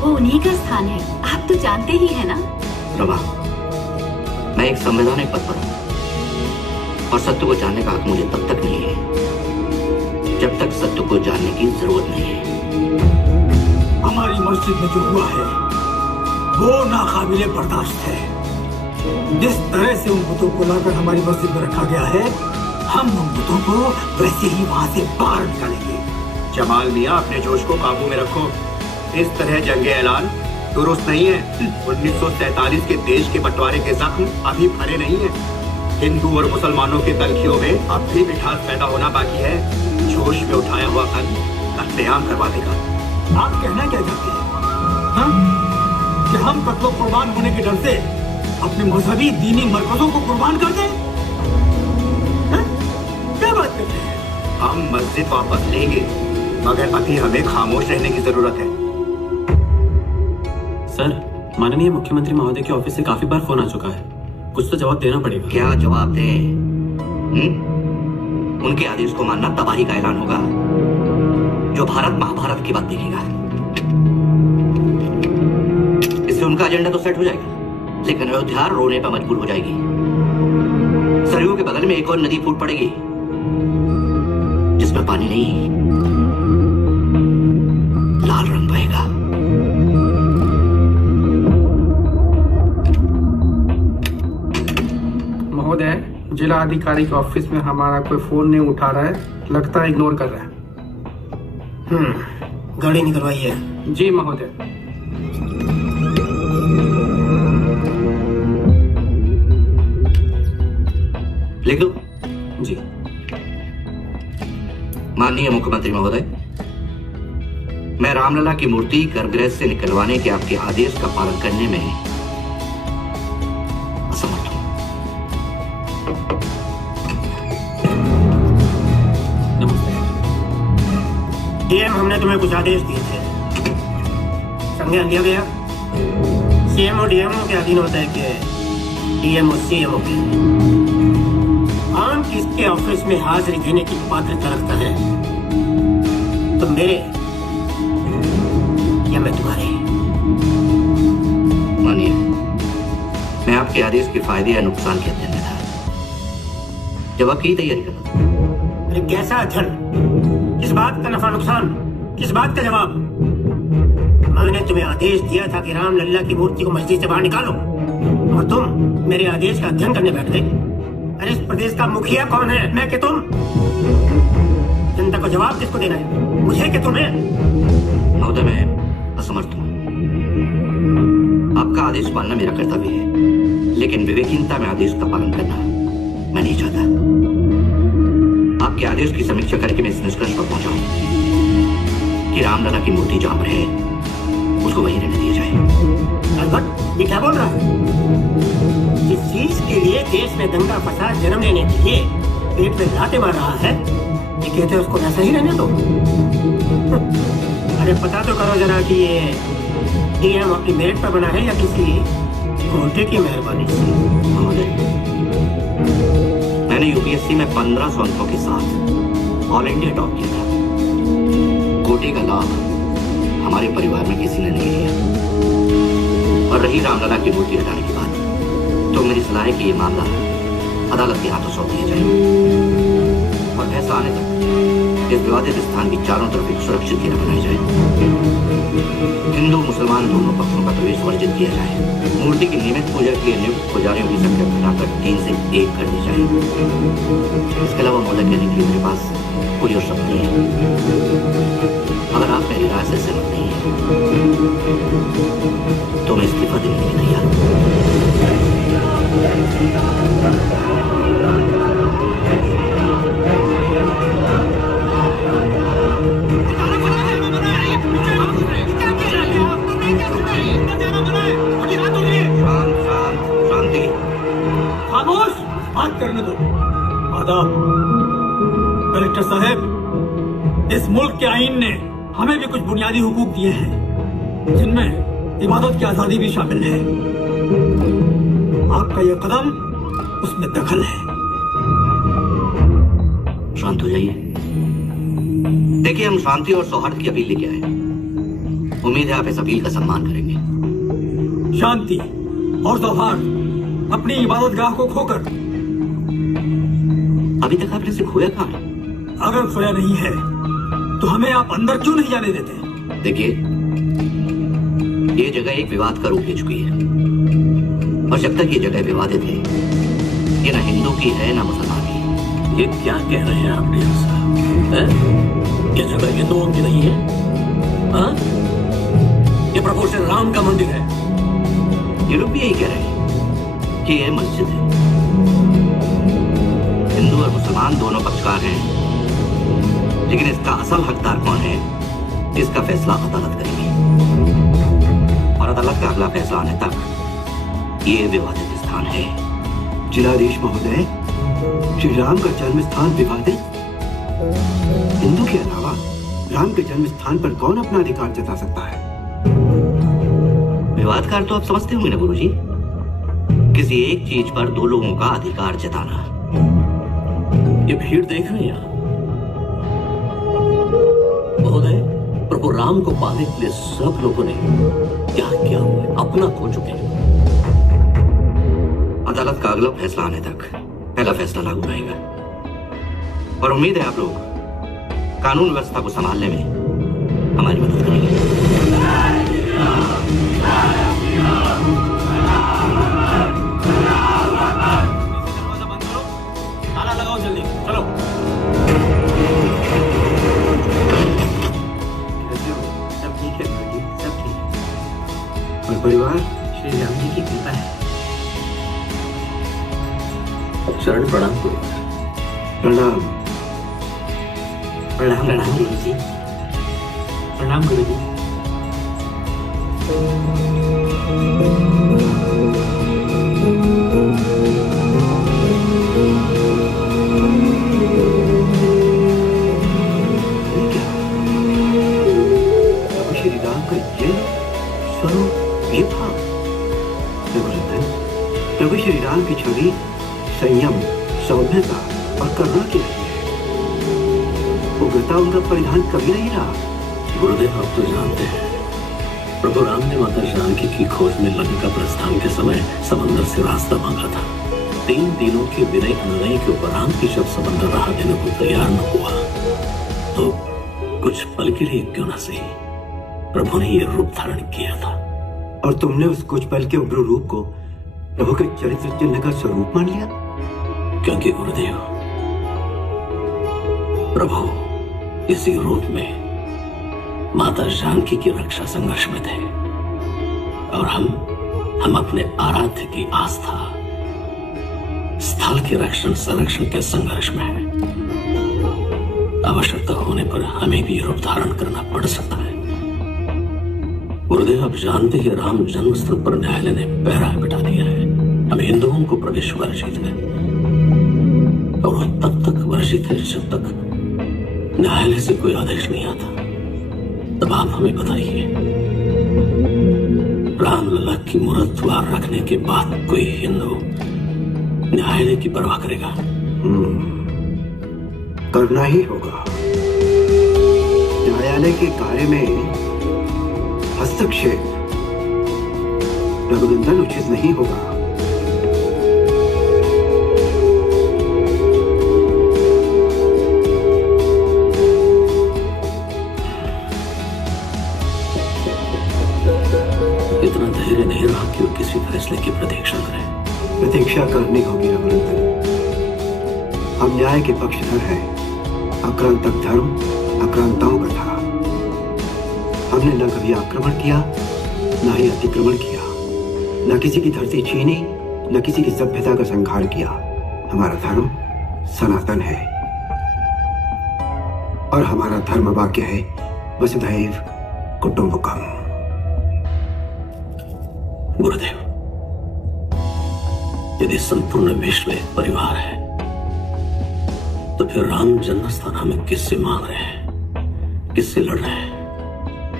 वो उन्हीं का स्थान है, आप तो जानते ही है ना। रमा, मैं एक संवैधानिक पद पर हूँ और सत्य को जानने का हक मुझे तब तक नहीं है जब तक सत्य को जानने की जरूरत नहीं है। हमारी मस्जिद में जो हुआ है वो नाकाबिले बर्दाश्त है। जिस तरह से उन बुतों को लाकर हमारी मस्जिद में रखा गया है, हम उन बुतों को वैसे ही वहाँ से बाहर निकालेंगे। जमाल मियाँ, अपने जोश को काबू में रखो। इस तरह जंग ऐलान दुरुस्त नहीं है। 1947 के देश के बंटवारे के जख्म अभी भरे नहीं है। हिंदू और मुसलमानों के तलखियों में अब भी मिठास पैदा होना बाकी है। जोश में उठाया हुआ कत्लेआम करवा देगा। आप कहना क्या चाहते हैं? हाँ? कि हम कत्लो कुर्बान होने के डर से अपने मजहबी दीनी मरकजों को कुर्बान कर दें? हाँ? क्या बात करते हैं? हम मस्जिद वापस लेंगे, मगर अभी हमें खामोश रहने की जरूरत है। सर, माननीय मुख्यमंत्री महोदय के ऑफिस से काफी बार फोन आ चुका है, कुछ तो जवाब देना पड़ेगा। क्या जवाब दे? उनके आदेश को मानना तबाही का ऐलान होगा जो भारत महाभारत की बात देखेगा। इससे उनका एजेंडा तो सेट हो जाएगा, लेकिन अयोध्या रोने पर मजबूर हो जाएगी। सरयू के बगल में एक और नदी फूट पड़ेगी जिसमें पानी नहीं, लाल रंग बहेगा। महोदय, जिला अधिकारी के ऑफिस में हमारा कोई फोन नहीं उठा रहा है, लगता है इग्नोर कर रहा है। गाड़ी निकलवाइए। जी महोदय। लिख दो। जी। माननीय मुख्यमंत्री महोदय, मैं रामलला की मूर्ति गर्भगृह से निकलवाने के आपके आदेश का पालन करने में असमर्थ हूं। डीएम, हमने तुम्हें कुछ आदेश दिए थे, संज्ञान लिया गया? सीएम और डीएमओ के अधीन होता है कि डीएमओ सीएमओ के? आम किसके ऑफिस में हाजिरी देने की पात्रता रखता है? तुम मेरे या मैं तुम्हारे? मानिए, मैं आपके आदेश के फायदे या नुकसान के अध्ययन में था। जवाब की तैयारी कर रहा था। अरे कैसा अध्ययन? किस बात का नफा नुकसान? किस बात का जवाब? मैंने तुम्हें आदेश दिया था कि रामलला की मूर्ति को मस्जिद से बाहर निकालो और तुम मेरे आदेश का अध्ययन करने बैठ गए। अरे इस प्रदेश का मुखिया कौन है, मैं कि तुम? जनता को जवाब किसको देना है, मुझे कि तुम्हें? महोदय, मैं असमर्थ हूँ। आपका आदेश पालना मेरा कर्तव्य है, लेकिन विवेकहीनता में आदेश का पालन करना मैं नहीं चाहता। आपके आदेश की समीक्षा करके मैं इस निष्कर्ष पर पहुंचा हूं कि रामलला की मूर्ति जहां पर है उसको वहीं रहने दिया जाए। ये क्या बोल रहा है? जिस चीज के लिए देश में दंगा फसाद जन्म लेने के लिए पेट में लाते मार रहा है, ये कहते हैं उसको वैसा ही रहने दो। अरे पता तो करो जरा कि ये डीएम अपनी मेरिट पर बना है या किसी कोटे की मेहरबानी से? मैंने यूपीएससी में 1500 अंकों के साथ ऑल इंडिया टॉप किया था। कोटे का लाभ हमारे परिवार में किसी ने नहीं लिया। और रही रामलला की मूर्ति हटाने की बात, तो मेरी सलाह है कि ये मामला अदालत के हाथों सौंप दिया जाए और फैसला आने तक इस विवादित स्थान की चारों तरफ एक सुरक्षित घेरा बनाया जाए। हिंदू मुसलमान दोनों पक्षों का प्रवेश वर्जित किया जाए। मूर्ति की नियमित पूजा के लिए नियुक्त पुजारियों की संख्या घटाकर 3 से 1 कर दी जाए। इसके अलावा मौलवी कहने के लिए मेरे पास कोई और शब्द नहीं है। अगर आप मेरी राय से सहमत नहीं है तो मैं इस्तीफा देने के लिए तैयार हूँ। करने दो। आदाब कलेक्टर साहब, इस मुल्क के आईन ने हमें भी कुछ बुनियादी हुकूक दिए हैं, जिनमें इबादत की आजादी भी शामिल है। आपका यह कदम उसमें दखल है। शांत हो जाइए। देखिए, हम शांति और सौहार्द की अपील लेके आए। उम्मीद है आप इस अपील का सम्मान करेंगे। शांति और सौहार्द अपनी इबादत गाह को खोकर। अभी तक आपने इसे खोया कहाँ है? अगर खोया नहीं है तो हमें आप अंदर क्यों नहीं जाने देते? देखिए, ये जगह एक विवाद का रूप ले चुकी है, और जब तक ये जगह विवादित है, ये ना हिंदू की है ना मुसलमान की। ये क्या कह रहे हैं आप नियम साहब? ये जगह हिंदुओं की नहीं है? हाँ? ये प्रभु श्री राम का मंदिर है। ये लोग भी यही कह रहे हैं कि ये मस्जिद है। हिंदू और मुसलमान दोनों पक्षकार हैं, लेकिन इसका असल हकदार कौन है, इसका फैसला अदालत करेगी, और अदालत का अगला फैसला आने तक ये विवादित स्थान है। जिलाधीश महोदय, श्री राम का जन्म स्थान विवादित? हिंदू के अलावा राम के जन्म स्थान पर कौन अपना अधिकार जता सकता है? विवादकार तो आप समझते होंगे ना गुरुजी, किसी एक चीज पर दो लोगों का अधिकार जताना। ये भीड़ देख रहे हैं आप महोदय? प्रभु राम को पाने के लिए सब लोगों ने क्या किया हुआ है, अपना खो चुके हैं। अदालत का अगला फैसला आने तक पहला फैसला लागू रहेगा, और उम्मीद है आप लोग कानून व्यवस्था को संभालने में हमारी मदद करेंगे। ताला लगाओ जल्दी, चलो। सब ठीक है भाई, सब ठीक है। और परिवार? श्री राम जी की कृपा है। शरण प्रणाम करो। प्रणाम प्रणाम प्रणाम गुरु जी। प्रणाम गुरु जी। प्रभु श्री राम का ये स्वरूप ये था। रघुनंदन, प्रभु श्री राम की छवि संयम, सौम्यता और करुणा की रही है। उग्रता उनका परिधान कभी नहीं रहा। गुरुदेव, आप तो जानते हैं प्रभु राम ने माता जानकी की खोज में लंका प्रस्थान के समय समंदर से रास्ता मांगा था। 3 दिनों के विनय अनुनय के उपरांत की जब समंदर राह देने को तैयार न हुआ तो कुछ पल के लिए क्यों न सही प्रभु ने यह रूप धारण किया था। और तुमने उस कुछ पल के उग्र रूप को प्रभु के चरित्र चिन्ह का स्वरूप मान लिया? क्योंकि गुरुदेव, प्रभु इसी रूप में माता जानकी की रक्षा संघर्ष में थे, और हम अपने आराध्य की आस्था स्थल के रक्षण संरक्षण के संघर्ष में है। आवश्यकता होने पर हमें भी रूप धारण करना पड़ सकता है। गुरुदेव, आप जानते हैं राम जन्मस्थल पर न्यायालय ने पहरा बिठा दिया है। हम हिंदुओं को प्रवेश वर्जित है, और वो तब तक वर्जित है जब तक न्यायालय से कोई आदेश नहीं आता। तब आप हमें बताइए, रामलला की मूर्त द्वार रखने के बाद कोई हिंदू न्यायालय की परवाह करेगा? करना ही होगा। न्यायालय के कार्य में हस्तक्षेप रघुनंदन उचित नहीं होगा। इतना धैर्य नहीं रहा कि वो किसी फैसले की प्रतीक्षा करें। प्रतीक्षा करनी होगी रघुनंदन। हम न्याय के पक्षधर हैं। आक्रांतक धर्म आक्रांताओं का था। हमने न कभी आक्रमण किया, न ही अतिक्रमण किया, न किसी की धरती छीनी, न किसी की सभ्यता का संहार किया। हमारा धर्म सनातन है, और हमारा धर्म वाक्य है वसुधैव कुटुंबकम। गुरुदेव, यदि संपूर्ण विश्व एक परिवार है तो फिर राम जन्मस्थान हमें किससे मांग रहे हैं, किससे लड़ रहे हैं?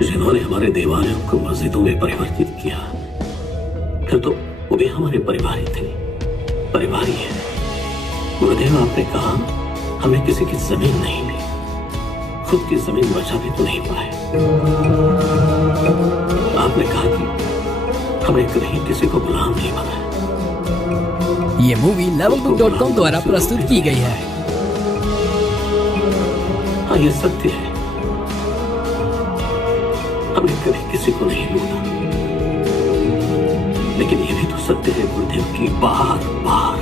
जिन्होंने हमारे देवालयों को मस्जिदों में परिवर्तित किया, फिर तो वो भी हमारे परिवार ही थे, परिवार ही है। गुरुदेव, आपने कहा हमें किसी की जमीन नहीं ली, खुद की जमीन बचा भी तो नहीं पाए। आपने कहा कि हमें कहीं किसी को गुलाम नहीं बनाया। ये मूवी levelbook.com द्वारा प्रस्तुत की गई है। हाँ, ये सत्य है, हमने कभी किसी को नहीं लूटा, लेकिन ये भी तो सत्य है गुरुदेव की बार बार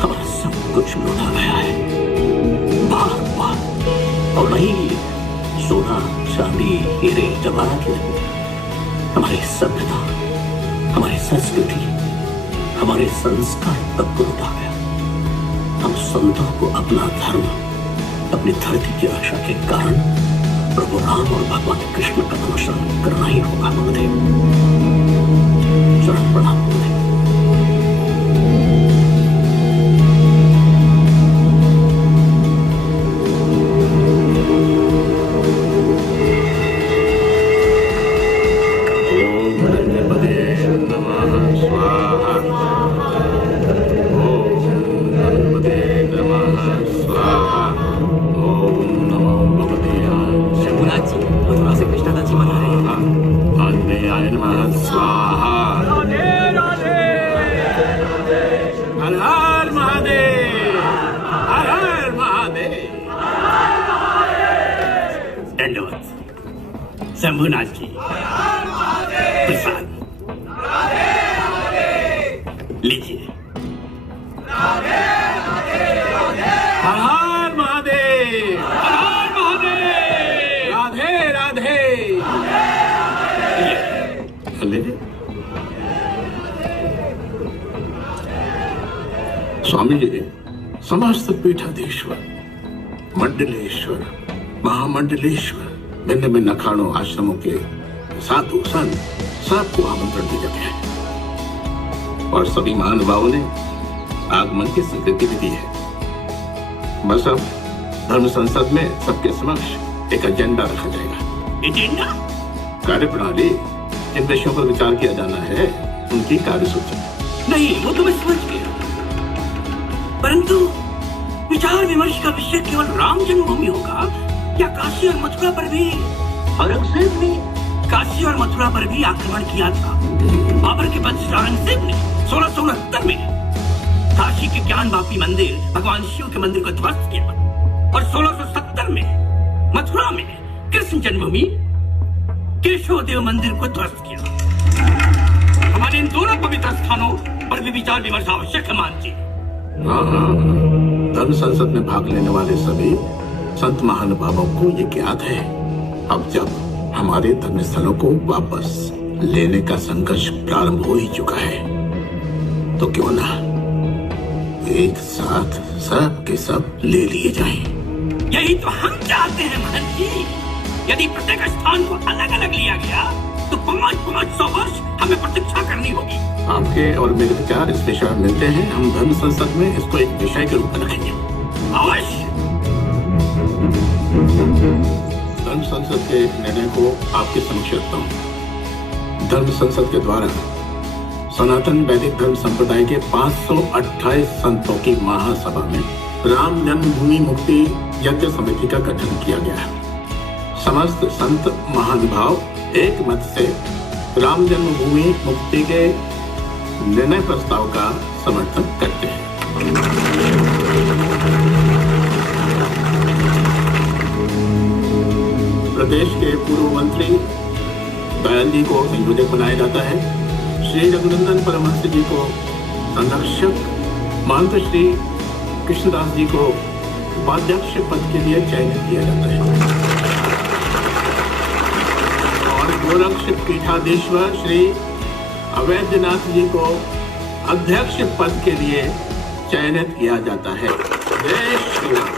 हमारा सब कुछ लूटा गया है, बार बार। और नहीं, सोना चांदी हीरे जवाहरात नहीं, हमारी सभ्यता, हमारी संस्कृति, हमारे संस्कार तक को लुटा गया। हम संतों को अपना धर्म, अपनी धरती की रक्षा के कारण प्रभु राम और भगवान कृष्ण का अनुसरण करना ही होगा गुरुदेव। चरण प्रणाम गुरुदेव। शंभुनाथ जी प्रसाद लीजिए। हर हर महादेव, हर हर महादेव, राधे राधे। स्वामी जी, समस्त पीठाधीश्वर, मंडलेश्वर, महामंडलेश्वर, भिन्न भिन्न अखाड़ों आश्रमों के साधु संत सबको आमंत्रण दिया गया है और सभी महानुभावों ने आगमन की स्वीकृति भी दी है। बस अब धर्म संसद में सबके समक्ष एक एजेंडा रखा जाएगा। एजेंडा? कार्य प्रणाली, जिन विषयों पर विचार किया जाना है उनकी कार्यसूची। नहीं, वो तो मैं समझ गया, परंतु विचार विमर्श का विषय केवल राम जन्मभूमि होगा या काशी और मथुरा पर भी? औरंगजेब ने काशी और मथुरा पर भी आक्रमण किया था। बाबर के वंशज औरंगजेब ने 1669 में काशी के ज्ञानवापी मंदिर भगवान शिव के मंदिर को ध्वस्त किया और 1670 में मथुरा में कृष्ण जन्मभूमि केशव देव मंदिर को ध्वस्त किया। हमारे इन दोनों पवित्र स्थानों पर भी विचार विमर्श आवश्यक है मान जी। धर्म संसद में भाग लेने वाले सभी संत महानुभावों को ये ज्ञात है। अब जब हमारे धर्म स्थलों को वापस लेने का संघर्ष प्रारंभ हो ही चुका है, तो क्यों ना एक साथ सब के सब ले लिए जाएं। यही तो हम चाहते हैं महंत जी। यदि प्रत्येक स्थान को अलग अलग लिया गया तो 500 वर्ष हमें प्रतीक्षा करनी होगी। आपके और मेरे विचार इस विषय में मिलते हैं। हम धर्म संसद में इसको एक विषय के रूप में रखेंगे। अवश्य। धर्म संसद के निर्णय को आपके समक्ष रखता हूँ। धर्म संसद के द्वारा सनातन वैदिक धर्म संप्रदाय के 528 संतों की महासभा में राम जन्मभूमि मुक्ति यज्ञ समिति का गठन किया गया है। समस्त संत महानुभाव एक मत से राम जन्मभूमि मुक्ति के निर्णय प्रस्ताव का समर्थन करते हैं। प्रदेश के पूर्व मंत्री दयाल जी को संयोजक बनाया जाता है। श्री रघुनंदन परमहंस जी को संरक्षक, महंत श्री कृष्णदास जी को उपाध्यक्ष पद के लिए चयनित किया जाता है और गोरक्ष पीठाधीश्वर श्री अवैधनाथ जी को अध्यक्ष पद के लिए चयनित किया जाता है। जय श्री राम।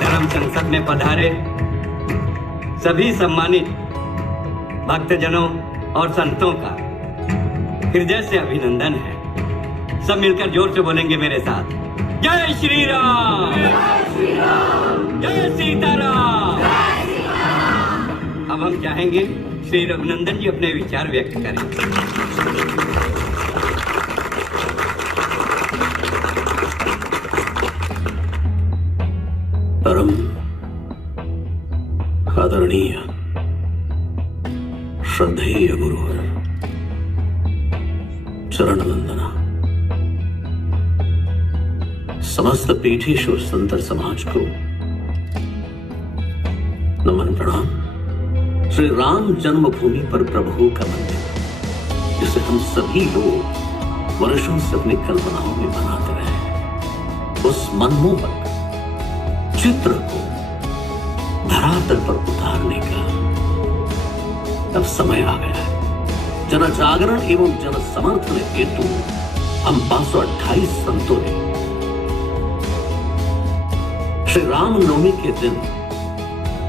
धर्म संसद में पधारे सभी सम्मानित भक्तजनों और संतों का हृदय से अभिनंदन है। सब मिलकर जोर से बोलेंगे मेरे साथ। जय श्री राम, जय सीताराम। अब हम चाहेंगे श्री रघुनंदन जी अपने विचार व्यक्त करें। परम आदरणीय श्रद्धेय गुरुवर चरण वंदना। समस्त पीठेश्वर संतर समाज को नमन प्रणाम। श्री राम जन्मभूमि पर प्रभु का मंदिर, जिसे हम सभी लोग वर्षों से अपनी कल्पनाओं में बनाते रहे, उस मनमोहक चित्र को धरातल पर उतारने का अब समय आ गया है। जन जागरण एवं जन समर्थन हेतु हम 528 संतों ने श्री रामनवमी के दिन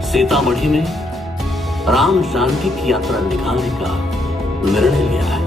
सीतामढ़ी में राम जानकी की यात्रा निकालने का निर्णय लिया है।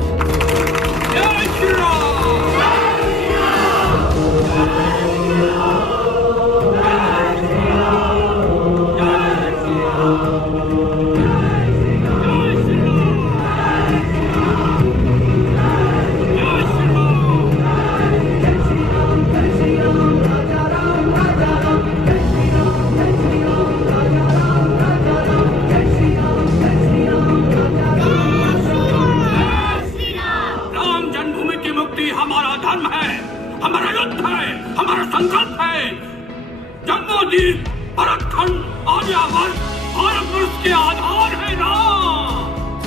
भारतवर्ष के आधार है राम।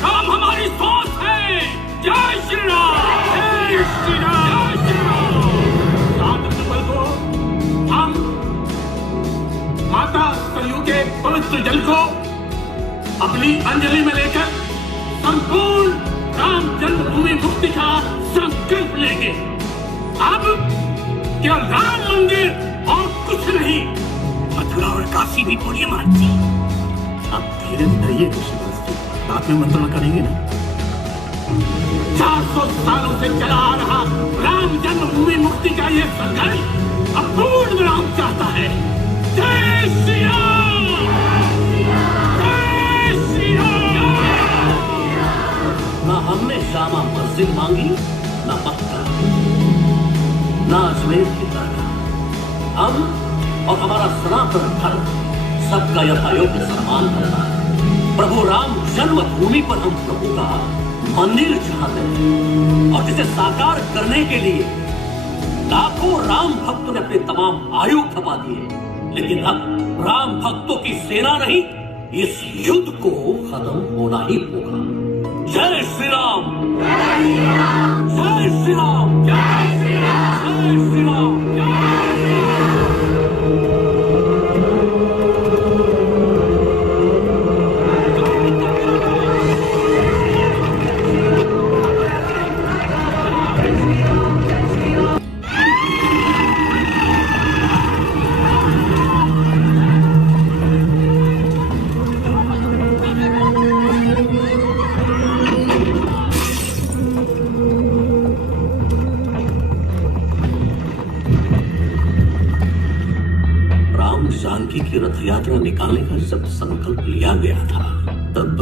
राम हमारी सोच है। जय श्री राम, जय श्री राम, जय श्री राम। शांत को हम माता सरयू के पवित्र जल को अपनी अंजलि में लेकर संपूर्ण राम जन्मभूमि मुक्ति का संकल्प लेंगे। अब केवल राम मंदिर और कुछ नहीं, मथुरा और काशी भी पूरी मानती। आप धीरे धीरे रात में मंत्रणा करेंगे ना। 400 सालों से चला आ रहा राम जन्मभूमि मुक्ति का ये संघर्ष अब पूर्ण विराम चाहता है। जय श्री राम, जय श्री राम। ना हमने जामा मस्जिद मांगी, ना मक्का, ना अजमेर की दरगाह। हम और हमारा सनातन धर्म सबका यथायोग्य सम्मान करना है। प्रभु राम जन्मभूमि पर हम प्रभु का मंदिर चाहते हैं और जिसे साकार करने के लिए लाखों राम भक्तों ने अपने तमाम आयु खपा दिए, लेकिन अब राम भक्तों की सेना नहीं, इस युद्ध को खत्म होना ही होगा। जय श्री राम, जय श्री राम, जय श्री राम, जय श्री राम, जय श्री राम। जानकी की रथ यात्रा निकालने का जब संकल्प लिया गया था, तब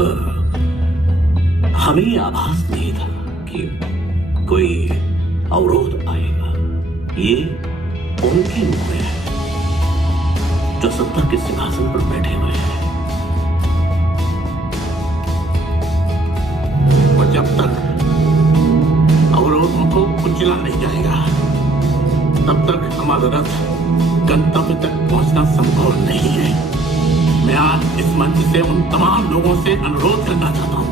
हमें आभास नहीं था कि कोई अवरोध आएगा। ये उनकी मोह है जो सत्ता के सिंहासन पर बैठे हुए हैं, और जब तक अवरोधों को कुचला नहीं जाएगा, तब तक हमारा रथ गंतव्य तक पहुंचना संभव नहीं है। मैं आज इस मंच से उन तमाम लोगों से अनुरोध करना चाहता हूं,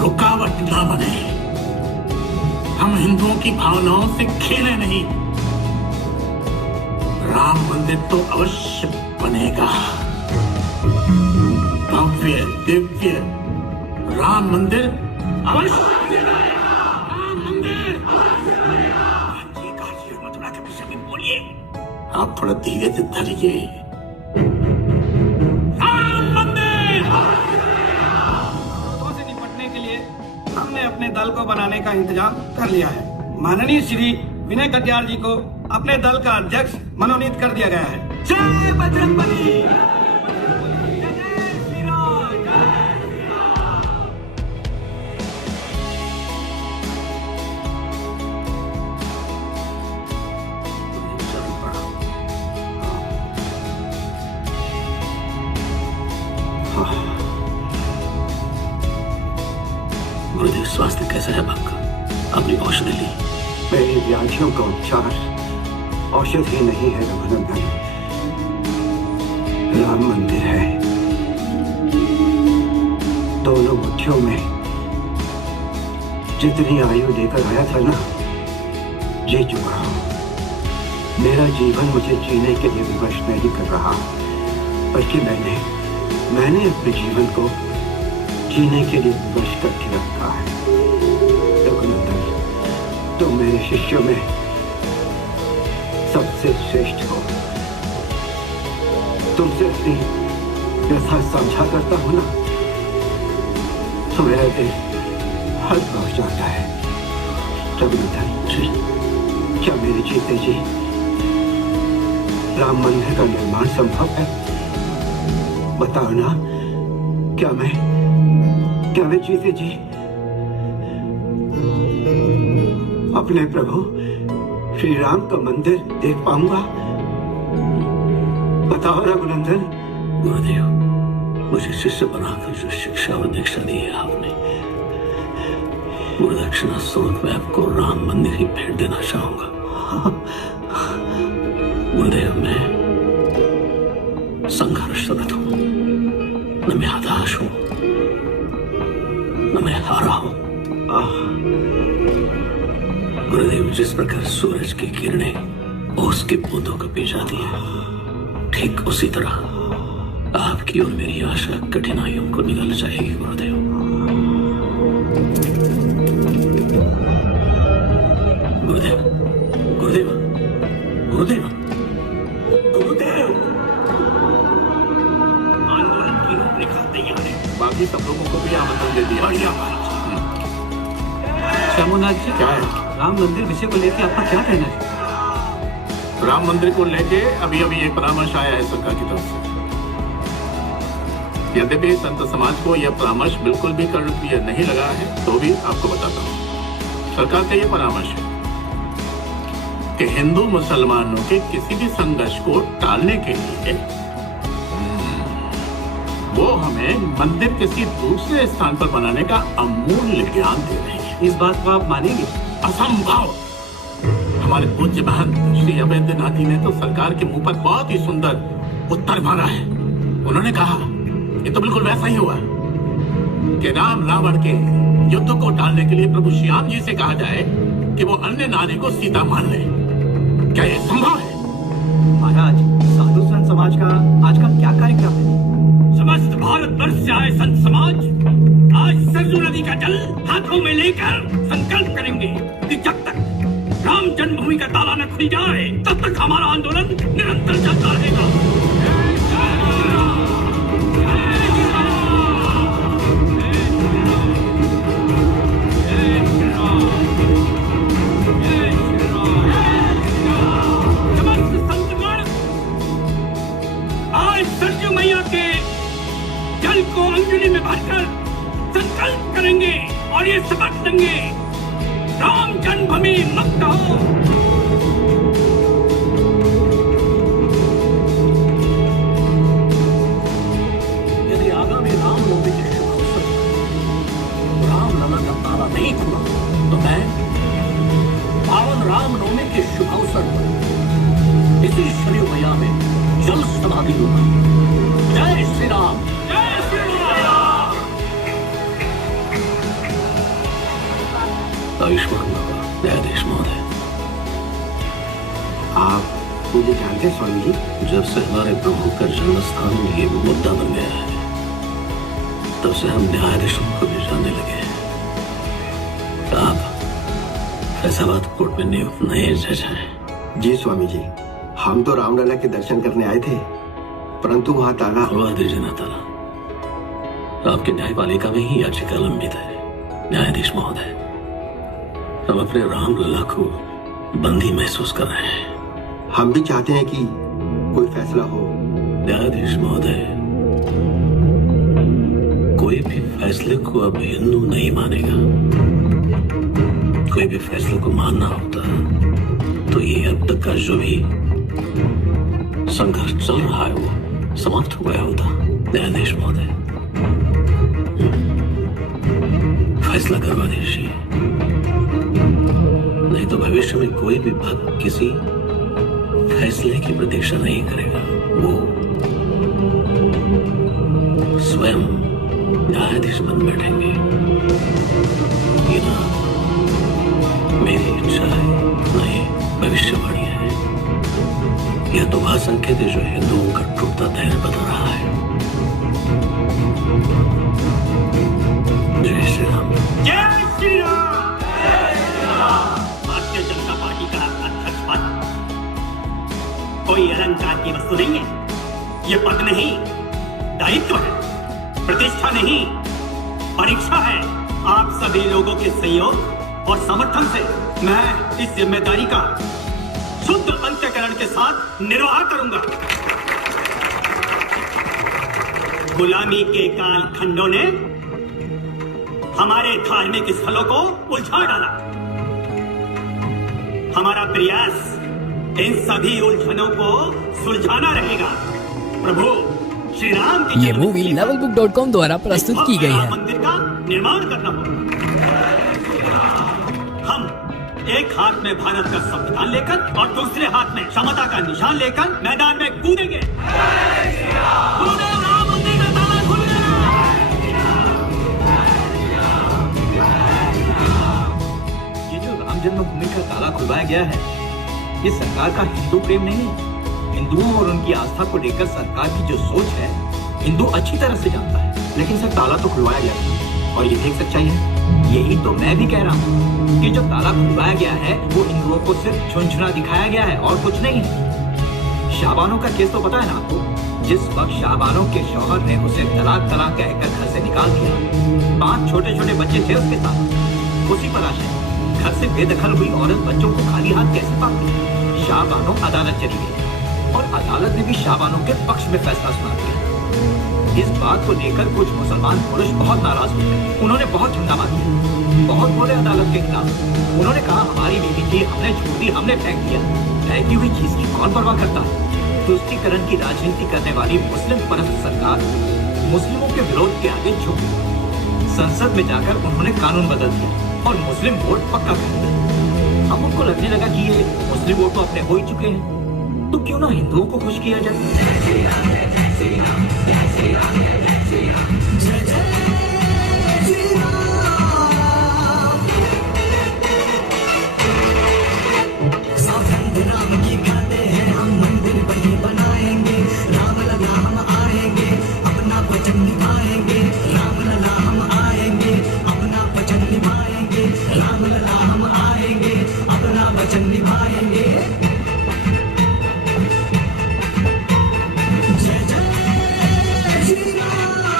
रुकावट ना बने। हम हिंदुओं की भावनाओं से खेले नहीं। राम मंदिर तो अवश्य बनेगा। भव्य दिव्य राम मंदिर अवश्य बनेगा। आप थोड़ा धीरे से धरिए। राम मंदिर से निपटने के लिए हमने अपने दल को बनाने का इंतजाम कर लिया है। माननीय श्री विनय कटियार जी को अपने दल का अध्यक्ष मनोनीत कर दिया गया है। जय बजरंगबली। गुरुदेव, स्वास्थ्य कैसा है आपका? आपने औषधि ली? मेरी व्याधियों का उपचार औषधि नहीं है रघुनंदन, राम मंदिर है। दोनों मुट्ठियों में जितनी आयु लेकर आया था ना, जी चुका हूं। मेरा जीवन मुझे जीने के लिए विवश नहीं कर रहा, बल्कि मैंने अपने जीवन को जीने के लिए विवश करके रखा है। रघुनंदन, तुम मेरे शिष्यों में सबसे श्रेष्ठ हो। तुमसे अपनी व्यथा साझा करता हूं ना, तो मेरा दिल हल्का हो जाता है। रघुनंदन जी, क्या मेरे जीते जी राम मंदिर का निर्माण संभव है? बताओ ना, क्या मैं जीते जी अपने प्रभु श्री राम का मंदिर देख पाऊंगा? बताओ रघुनंदन। गुरुदेव, मुझे शिष्य बनाकर जो शिक्षा और दीक्षा दी है आपने, गुरुदक्षिणा स्वरूप मैं आपको राम मंदिर ही भेंट देना चाहूंगा। गुरुदेव, मैं संघर्षरत हूं, न मैं हताश हूं, न मैं हारा हूं। गुरुदेव, जिस प्रकार सूरज की किरणें ओस के बूंदों को पी जाती है, ठीक उसी तरह आपकी और मेरी आशा कठिनाइयों को निगल जाएगी। गुरुदेव, गुरुदेव, गुरुदेव, गुरुदेव, गुरुदेव। आंदोलन की रूपरेखा तैयार है। बाकी सब लोगों को भी आमंत्रण दे दिया। बढ़िया बात। श्यामोनाथ जी, क्या है? राम मंदिर विषय को लेकर आपका क्या कहना है? राम मंदिर को लेके अभी एक परामर्श आया है सरकार की तरफ से। यद्यपि संत समाज को यह परामर्श बिल्कुल भी कर्तव्य नहीं लगा है, तो भी आपको बताता हूँ। सरकार का यह परामर्श है कि हिंदू मुसलमानों के किसी भी संघर्ष को टालने के लिए वो हमें मंदिर किसी दूसरे स्थान पर बनाने का अमूल्य ज्ञान दे रहे हैं। इस बात को आप मानेंगे? असंभव। हमारे पूज्य महंत श्री अवैधनाथ जी ने तो सरकार के मुंह पर बहुत ही सुंदर उत्तर मारा है। उन्होंने कहा, ये तो बिल्कुल वैसा ही हुआ कि राम रावण के युद्ध को टालने के लिए प्रभु श्याम जी से कहा जाए कि वो अन्य नारी को सीता मान ले। क्या ये संभव है? महाराज, साधु संत समाज का आज का क्या कार्यक्रम है? समस्त भारत वर्ष से आए संत समाज आज सरजू नदी का जल हाथों में लेकर संकल्प करेंगे कि जब तक राम जन्मभूमि का ताला न खुल जाए, तब तक हमारा आंदोलन निरंतर चलता रहेगा। आज सरजू मैया के जल को अंजलि में भरकर संकल्प करेंगे और ये शपथ लेंगे, राम जन्मभूमि मुक्त हो। यदि आगामी रामनवमी के शुभ अवसर पर रामलला का ताला नहीं खुला, तो मैं पावन रामनवमी के शुभ अवसर पर इसी शरीर मैया में जल समाधि लूंगा। जय श्री राम। जय श्री राम। आयुष्मान बाबा, न्यायाधीश महोदय। आप मुझे जानते स्वामी जी? जब से हमारे प्रभु का जन्म स्थान ये मुद्दा बन गया है, तब से हम न्यायाधीशों को भी जानने लगे हैं। आप फैसलाबाद कोर्ट में नियुक्त नए जज हैं। जी स्वामी जी, हम तो रामलला के दर्शन करने आए थे, परंतु वहाँ ताला। खुलवा दीजिए ना ताला। आपकी न्यायपालिका में ही याचिका लंबित है। न्यायाधीश महोदय, हम अपने रामलला को बंदी महसूस कर रहे हैं। हम भी चाहते हैं कि कोई फैसला हो। न्यायाधीश महोदय, कोई भी फैसले को अब हिंदू नहीं मानेगा। कोई भी फैसले को मानना होता तो ये अब तक का जो भी संघर्ष चल रहा है वो समाप्त हो गया होता। न्यायाधीश महोदय, फैसला करवा दीजिए, नहीं तो भविष्य में कोई भी भक्त किसी फैसले की प्रतीक्षा नहीं करेगा। वो स्वयं न्यायाधीश बन बैठेंगे। ये ना मेरी इच्छा है, नहीं भविष्यवाणी है। यह तो वह संकेत है जो हिंदुओं का टूटता धैर्य बता रहा है। जय श्री राम। जय श्री राम। भारतीय जनता पार्टी का अध्यक्ष पद कोई अलंकार की वस्तु नहीं है। ये पद नहीं, दायित्व है, प्रतिष्ठा नहीं, परीक्षा है। आप सभी लोगों के सहयोग और समर्थन से मैं इस जिम्मेदारी का शुद्ध अंतःकरण के साथ निर्वाह करूंगा। गुलामी के काल खंडों ने हमारे धार्मिक स्थलों को उलझा डाला। हमारा प्रयास इन सभी उलझनों को सुलझाना रहेगा। प्रभु श्री राम की ये मूवी levelbook.com द्वारा प्रस्तुत की गई है। मंदिर का निर्माण करना होगा। हम एक हाथ में भारत का संविधान लेकर और दूसरे हाथ में समता का निशान लेकर मैदान में कूदेंगे। राम मंदिर का ताला खुल गया। ये जो राम जन्मभूमि का ताला खुलवाया गया है, ये सरकार का हिंदू प्रेम नहीं है। हिंदुओं और उनकी आस्था को लेकर सरकार की जो सोच है, हिंदू अच्छी तरह से जानता है। लेकिन सर, ताला तो खुलवाया गया था और ये भी एक सच्चाई है। यही तो मैं भी कह रहा हूँ कि जो ताला खुलवाया गया है वो हिंदुओं को सिर्फ झुंझुना दिखाया गया है और कुछ नहीं है। शाहबानो का केस तो पता है ना आपको? जिस वक्त शाहबानो के शौहर ने उसे तलाक तलाक कहकर घर से निकाल दिया, 5 छोटे छोटे बच्चे थे उसके साथ। उसी पर आशय घर से बेदखल हुई औरत बच्चों को खाली हाथ कैसे पाती? शाहबानो अदालत चली गई और अदालत ने भी शाहबानो के पक्ष में फैसला सुना दिया। इस बात को लेकर कुछ मुसलमान पुरुष बहुत नाराज हुए। उन्होंने बहुत हंगामा किया, बहुत बोले अदालत के खिलाफ। उन्होंने कहा, हमारी बीवी थी, हमने छोड़ दी, हमने फेंक दिया। फेंकी हुई चीज की कौन परवाह करता है? तुष्टीकरण की राजनीति करने वाली मुस्लिम परस्त सरकार मुस्लिमों के विरोध के आगे झुक गई। संसद में जाकर उन्होंने कानून बदल दिया और मुस्लिम वोट पक्का कर दिया। अब उनको लगने लगा कि ये मुस्लिम वोट तो अपने हो ही चुके हैं, तो क्यों ना हिंदुओं को खुश किया जाए। राम की खाते हैं हम, मंदिर वही बनाएंगे। राम लला हम आएंगे, अपना वचन निभाएंगे। राम लला हम आएंगे, अपना वचन निभाएंगे। राम लला हम आएंगे, अपना वचन निभाएंगे। जय जय श्री राम।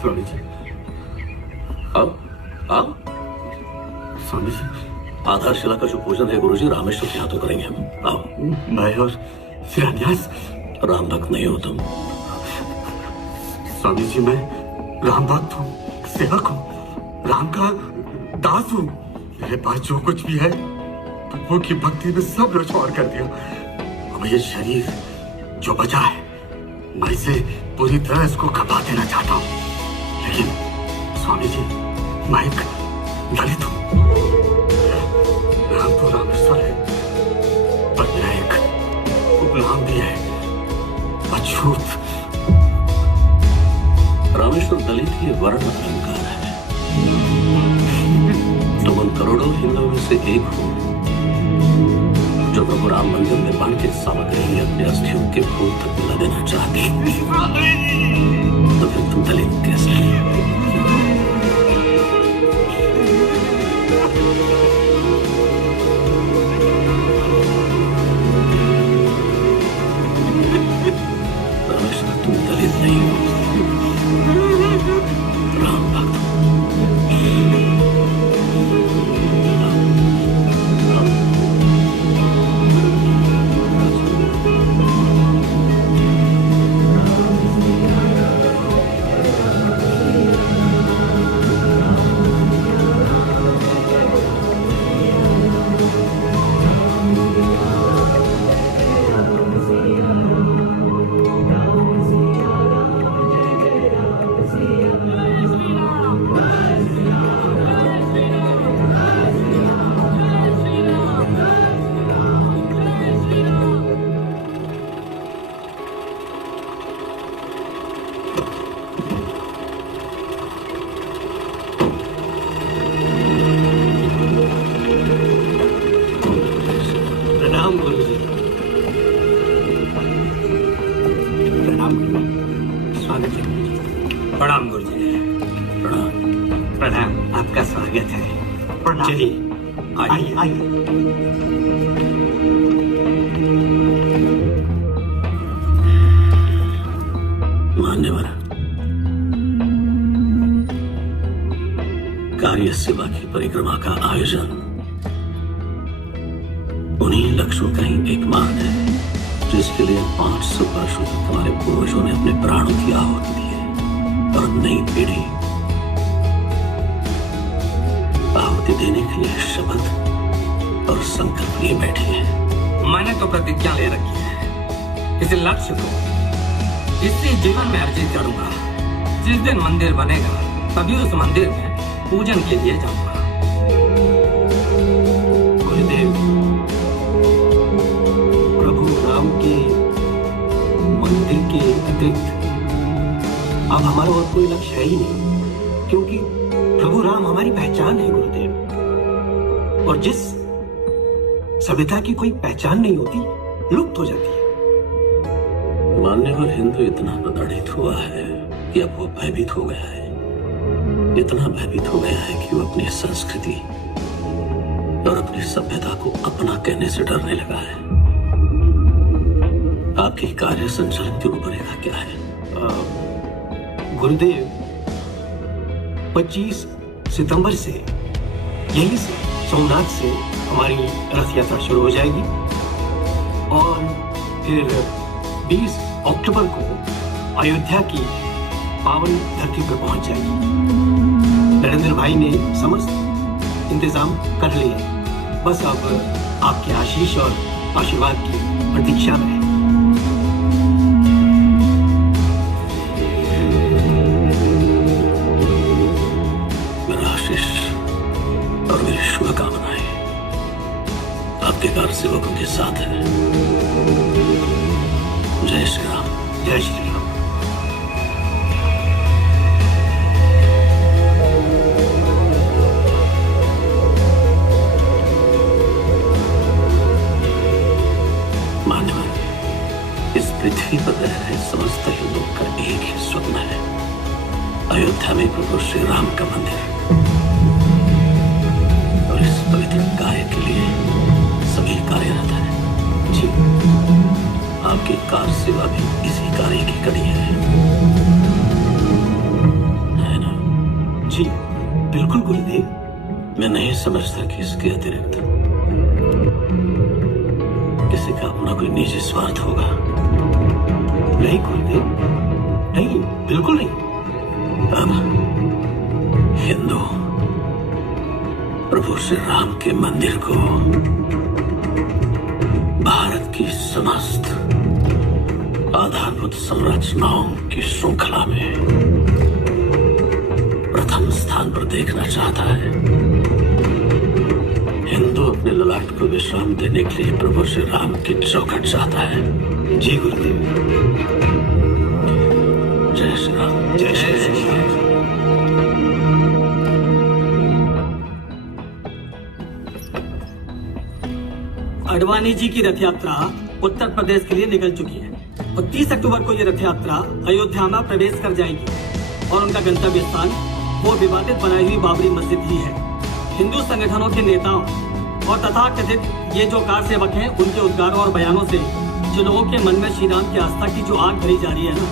स्वामी जी, आओ आओ। स्वामी जी, आधारशिला का जो पूजन है गुरुजी रामेश्वर के हाथों करेंगे हम। आओ। मैं और शिलान्यास राम भक्त नहीं हो तुम। स्वामी जी, मैं राम भक्त हूँ, सेवक हूँ, राम का दास हूँ। मेरे पास जो कुछ भी है प्रभु की भक्ति में सब न्यौछावर कर दिया। अब ये शरीर जो बचा है मैं इसे पूरी तरह इसको खपा देना चाहता हूँ। लेकिन स्वामी जी मैं एक दलित हूँ। नाम तो रामेश्वर है पर मेरा एक उपनाम भी है अछूत। रामेश्वर दलित ही वर्ण अलंकार है। तुम उन करोड़ों हिंदुओं में से एक हो जो प्रभु राम मंदिर निर्माण की सामग्री अपने अस्थियों के फूल तक मिला देना चाहती। तो फिर तुम दलित कैसे? रामेश्वर तुम दलित नहीं हो, राम भक्त हो। प्रणाम गुरु जी। प्रणाम। आपका स्वागत है। प्रणाम। चलिए आइए आइए। मान्यवर, कार्य सेवा की परिक्रमा का आयोजन उन्हीं लक्ष्यों का ही एक मार्ग है जिसके लिए 500 वर्षों तक हमारे पूर्वजों ने अपने प्राणों की आहुति दी है और नई पीढ़ी आहुति देने के लिए शपथ और संकल्प लिए बैठी है। मैंने तो प्रतिज्ञा ले रखी है। इस लक्ष्य को इसी जीवन में अर्जित करूंगा। जिस दिन मंदिर बनेगा तभी उस मंदिर में पूजन के लिए जाऊंगा। गुरुदेव, प्रभु राम के मंदिर के अतिरिक्त अब हमारा और कोई लक्ष्य है ही नहीं, क्योंकि प्रभु राम हमारी पहचान है गुरुदेव। और जिस सभ्यता की कोई पहचान नहीं होती लुप्त हो जाती है। मान्यवर हिंदू इतना प्रताड़ित हुआ है कि अब वो भयभीत हो गया है। इतना भयभीत हो गया है कि वो अपनी संस्कृति और अपनी सभ्यता को अपना कहने से डरने लगा है। आपकी कार्य संचालन की रूपरेखा क्या है? गुरुदेव, 25 सितंबर से यहीं से सोमनाथ से हमारी रथ यात्रा शुरू हो जाएगी और फिर 20 अक्टूबर को अयोध्या की पावन धरती पर पहुंच जाएगी। नरेंद्र भाई ने समस्त इंतजाम कर लिए। बस अब आपके आशीष और आशीर्वाद की प्रतीक्षा में है। मेरा आशीष और मेरी शुभकामनाएं आपके कार सेवकों के साथ है। जय श्री राम। जय श्री राम। मान्यवर, इस पृथ्वी पर रह रहे समस्त हिंदुओं का एक ही स्वप्न है, अयोध्या में प्रभु श्री राम का मंदिर। और इस पवित्र कार्य के लिए सभी कार्यरत हैं। जी, आपकी कार सेवा भी इसी कार्य की कड़ी है ना? जी बिल्कुल गुरुदेव। मैं नहीं समझता कि इसके अतिरिक्त किसी का अपना कोई निजी स्वार्थ होगा। नहीं गुरुदेव, नहीं, बिल्कुल नहीं। अब हिंदू प्रभु श्री राम के मंदिर को भारत की समस्त आधारभूत संरचनाओं की श्रृंखला में प्रथम स्थान पर देखना चाहता है। हिंदू अपने ललाट को विश्राम देने के लिए प्रभु श्री राम की चौखट चाहता है। जी गुरुदेव। जय श्री राम। जय श्री राम। अडवाणी जी की रथ यात्रा उत्तर प्रदेश के लिए निकल चुकी है और 30 अक्टूबर को ये रथ यात्रा अयोध्या में प्रवेश कर जाएगी और उनका गंतव्य स्थान वो विवादित बनाई हुई बाबरी मस्जिद ही है। हिंदू संगठनों के नेताओं और तथाकथित ये जो कार सेवक हैं, उनके उद्गारों और बयानों से जो लोगों के मन में श्री राम की आस्था की जो आग भरी जा रही है ना,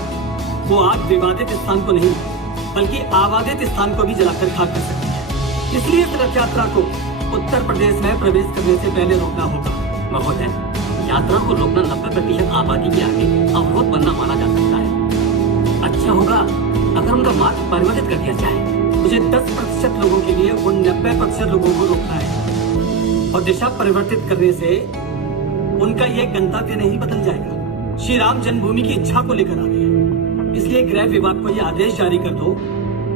वो आग विवादित स्थान को नहीं बल्कि आबादित स्थान को भी जलाकर खाक कर सकती है। इसलिए इस रथ यात्रा को उत्तर प्रदेश में प्रवेश करने से पहले रोकना होगा। महोदय, यात्रा को रोकना 90% आबादी के आगे अवरोध बनना माना जा सकता है। अच्छा होगा अगर उनका मार्ग परिवर्तित कर दिया जाए। मुझे 10% लोगों के लिए उन 90% लोगों को रोकना है और दिशा परिवर्तित करने से उनका ये गंतव्य नहीं बदल जाएगा। श्री राम जन्मभूमि की इच्छा को लेकर आ रहे हैं, इसलिए गृह विभाग को ये आदेश जारी कर दो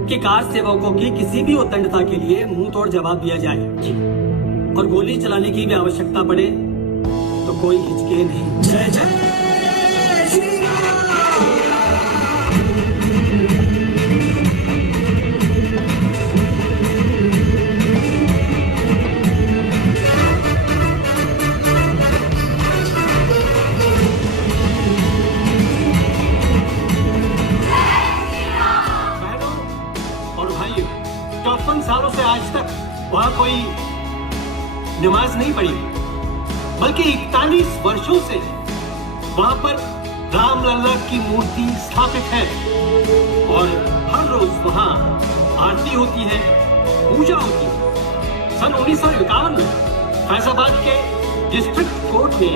कि कार सेवकों की किसी भी उद्दंडता के लिए मुंह तोड़ जवाब दिया जाए और गोली चलाने की भी आवश्यकता पड़े तो कोई हिचके नहीं। जय जय श्री सालों से आज तक वहां कोई नमाज नहीं पढ़ी, बल्कि 41 वर्षों से वहां पर राम लल्ला की मूर्ति स्थापित है और हर रोज वहां आरती होती है, पूजा होती है। सन 1951 में फैजाबाद के डिस्ट्रिक्ट कोर्ट ने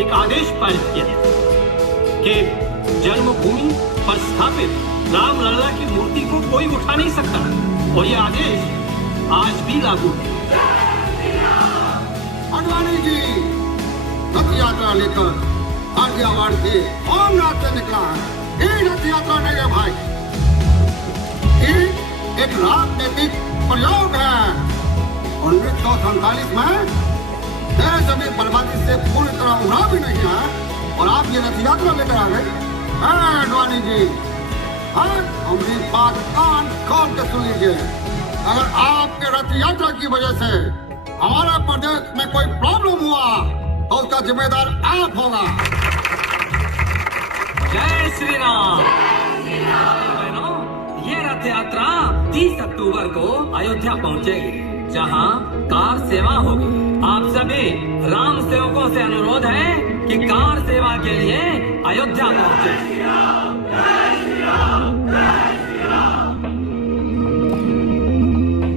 एक आदेश पारित किया कि जन्मभूमि पर स्थापित राम लल्ला की मूर्ति को कोई उठा नहीं सकता और यह आदेश आज भी लागू है। अडवाणी जी रथ यात्रा लेकर गाजियाबाद से सोमनाथ से निकला है। ये रथ यात्रा नहीं है भाई, ये एक राजनीतिक प्रयोग है। 1947 में देश अभी बर्बादी से पूरी तरह उभरा भी नहीं है और आप ये रथ यात्रा लेकर आ गए। अडवाणी जी, हमारी बात कान खोल के सुन लीजिए। अगर आपके रथ यात्रा की वजह से हमारे प्रदेश में कोई प्रॉब्लम हुआ तो उसका जिम्मेदार आप होगा। जय श्री राम। ये रथ यात्रा 30 अक्टूबर को अयोध्या पहुंचेगी, जहां कार सेवा होगी। आप सभी राम सेवकों से अनुरोध है कि कार सेवा के लिए अयोध्या पहुंचे।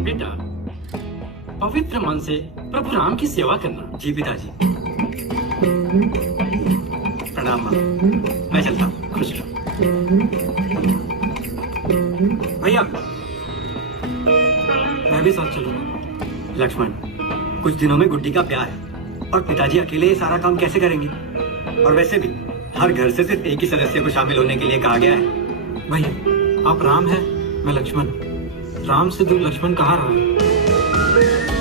बेटा, पवित्र मन से प्रभु राम की सेवा करना। जी पिताजी। प्रणाम मां, मैं चलता हूँ। खुश रहो भैया। मैं भी साथ चलूंगा। लक्ष्मण, कुछ दिनों में गुड्डी का ब्याह है और पिताजी अकेले ये सारा काम कैसे करेंगे? और वैसे भी हर घर से सिर्फ एक ही सदस्य को शामिल होने के लिए कहा गया है। भैया, आप राम है, मैं लक्ष्मण। राम से दूर लक्ष्मण कहाँ रहा है?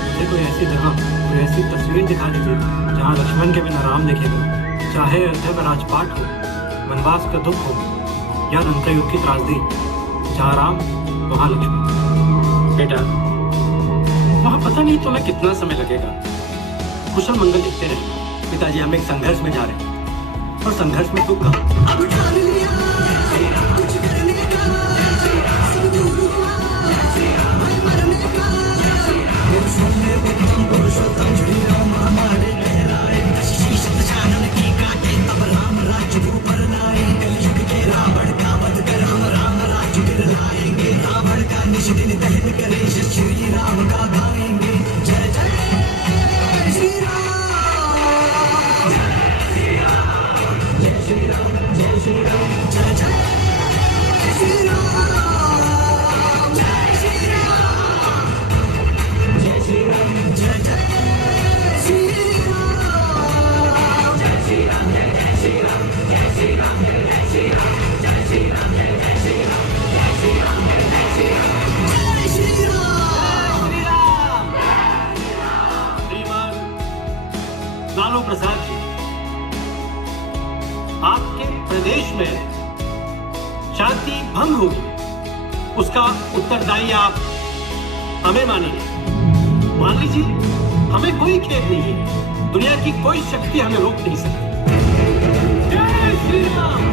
मुझे कोई ऐसी जगह, कोई ऐसी तस्वीर दिखा दीजिए जहाँ लक्ष्मण के बिना राम दिखेगा। चाहे अयोध्या का राजपाट हो, वनवास का दुख हो या लंका युग की त्रासदी, जहाँ राम वहाँ लक्ष्मण। बेटा, वहाँ पता नहीं तुम्हें कितना समय लगेगा। कुशल मंगल लिखते रहे। पिताजी, हम एक संघर्ष में जा रहे हैं और संघर्ष में दुख का में शांति भंग होगी, उसका उत्तरदायी आप हमें मानेंगे। मान लीजिए हमें कोई खेद नहीं है, दुनिया की कोई शक्ति हमें रोक नहीं सकती। जय श्री राम।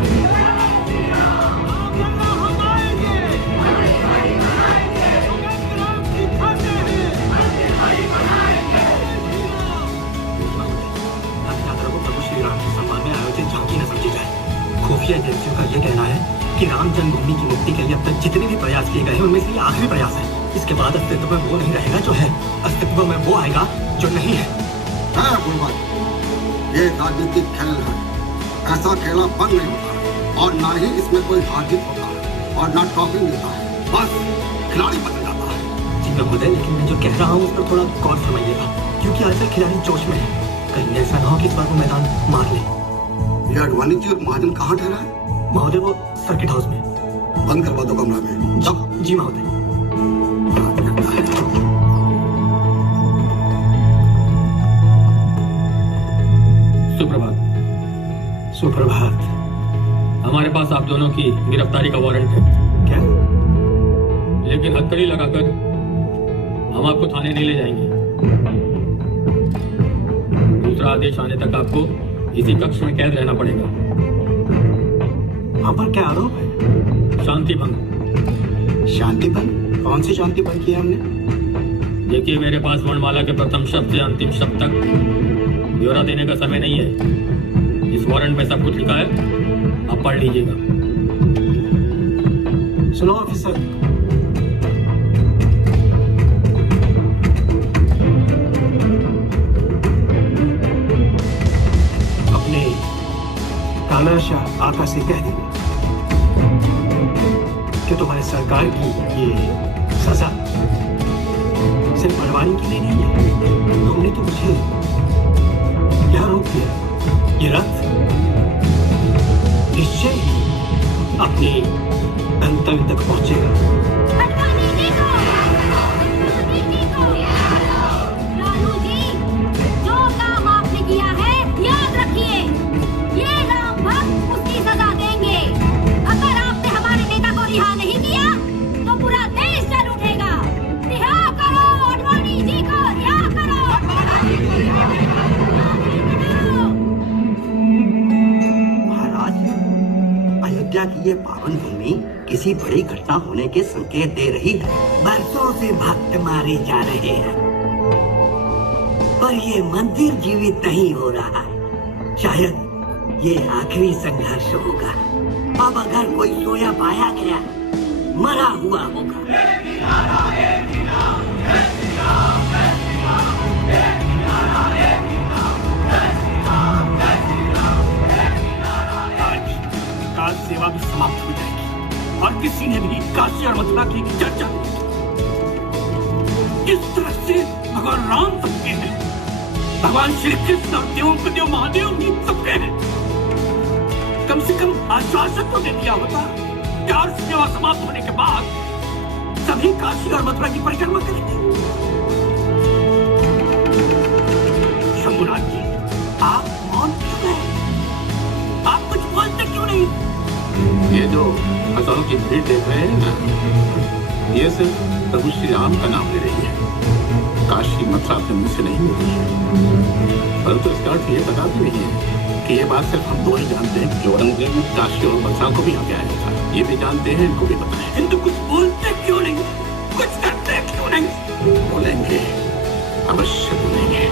खुफिया एजेंसियों का यह कहना है कि राम जन्मभूमि की मुक्ति के लिए अब तक जितने भी प्रयास किए गए हैं उनमें से ये आखिरी प्रयास है। इसके बाद अस्तित्व में वो नहीं रहेगा जो है, अस्तित्व में वो आएगा जो नहीं है। ये राजनीतिक खेल है, ऐसा खेला बंद नहीं होता और ना ही इसमें कोई हार जीत होता है और ना ट्रॉफी मिलता है, बस खिलाड़ी बदल जाता है। जी महोदय, लेकिन मैं जो कह रहा हूँ उस पर थोड़ा गौर फरमाइएगा, क्योंकि आजकल खिलाड़ी जोश में है। कहीं ऐसा ना हो कि इस बार वो मैदान मार ले। ये अडवाणी जी और महाजन कहाँ ठहरा है? महोदय वो सर्किट हाउस में। बंद करवा दो कमरा में। जी महोदय। सुप्रभात। सुप्रभात। हमारे पास आप दोनों की गिरफ्तारी का वारंट है। क्या? लेकिन हथकड़ी लगाकर हम आपको थाने नहीं ले जाएंगे। दूसरा आदेश आने तक आपको इसी कक्ष में कैद रहना पड़ेगा। वहाँ पर क्या आरोप है? शांति भंग। शांति भंग? कौन सी शांति भंग की हमने? देखिए, मेरे पास वर्णमाला के प्रथम शब्द से अंतिम शब्द तक ब्यौरा देने का समय नहीं है। इस वारंट में सब कुछ लिखा है, आप पढ़ लीजिएगा। सुनो ऑफिसर, अपने तानाशाह आका से कह देना कि तुम्हारी सरकार की ये सजा सिर्फ बड़वानी के लिए नहीं है। तुमने तो मुझे क्या रोक दिया? ये रथ निश्चय ही अपने गंतव्य तक पहुंचेगा। लालू जी, जो काम आपने किया है याद रखिए, ये राम भक्त उसकी सजा देंगे। अगर आपने हमारे नेता को रिहा नहीं किया तो पूरा देश जल उठेगा। रिहा करो अडवाणी जी को, रिहा करो। महाराज, अयोध्या की ये पावन भूमि किसी बड़ी घटना होने के संकेत दे रही है। बरसों से भक्त मारे जा रहे हैं पर ये मंदिर जीवित नहीं हो रहा है। शायद ये आखिरी संघर्ष होगा। अब अगर कोई सोया पाया गया, मरा हुआ होगा। आज सेवा भी समाप्त हो जाएगी और किसी ने भी काशी और मथुरा की चर्चा नहीं की। इस तरह से भगवान राम सबके हैं, भगवान श्री कृष्ण और देवों के देव महादेव भी सबके हैं। कम से कम आश्वासन तो दे दिया होता कि आज सेवा समाप्त होने के बाद सभी काशी और मथुरा की परिक्रमा करेंगे। शंभुनाथ जी, आप मौन क्यों गए? आप कुछ बोलते क्यों नहीं? ये जो हजारों की भीड़ देख रहे हैं ना, ये सिर्फ प्रभु श्री राम का नाम ले रही है। काशी मथुरा अपने मुंह से नहीं बोली है, परंतु इसका अर्थ ये पता भी नहीं है कि ये बात सिर्फ हम दो ही जानते हैं कि औरंगजेब ने काशी और मथुरा को भी आगे आया था। ये भी जानते हैं, इनको भी पता है। किंतु कुछ बोलते क्यों नहीं? कुछ करते क्यों नहीं? बोलेंगे, अवश्य बोलेंगे।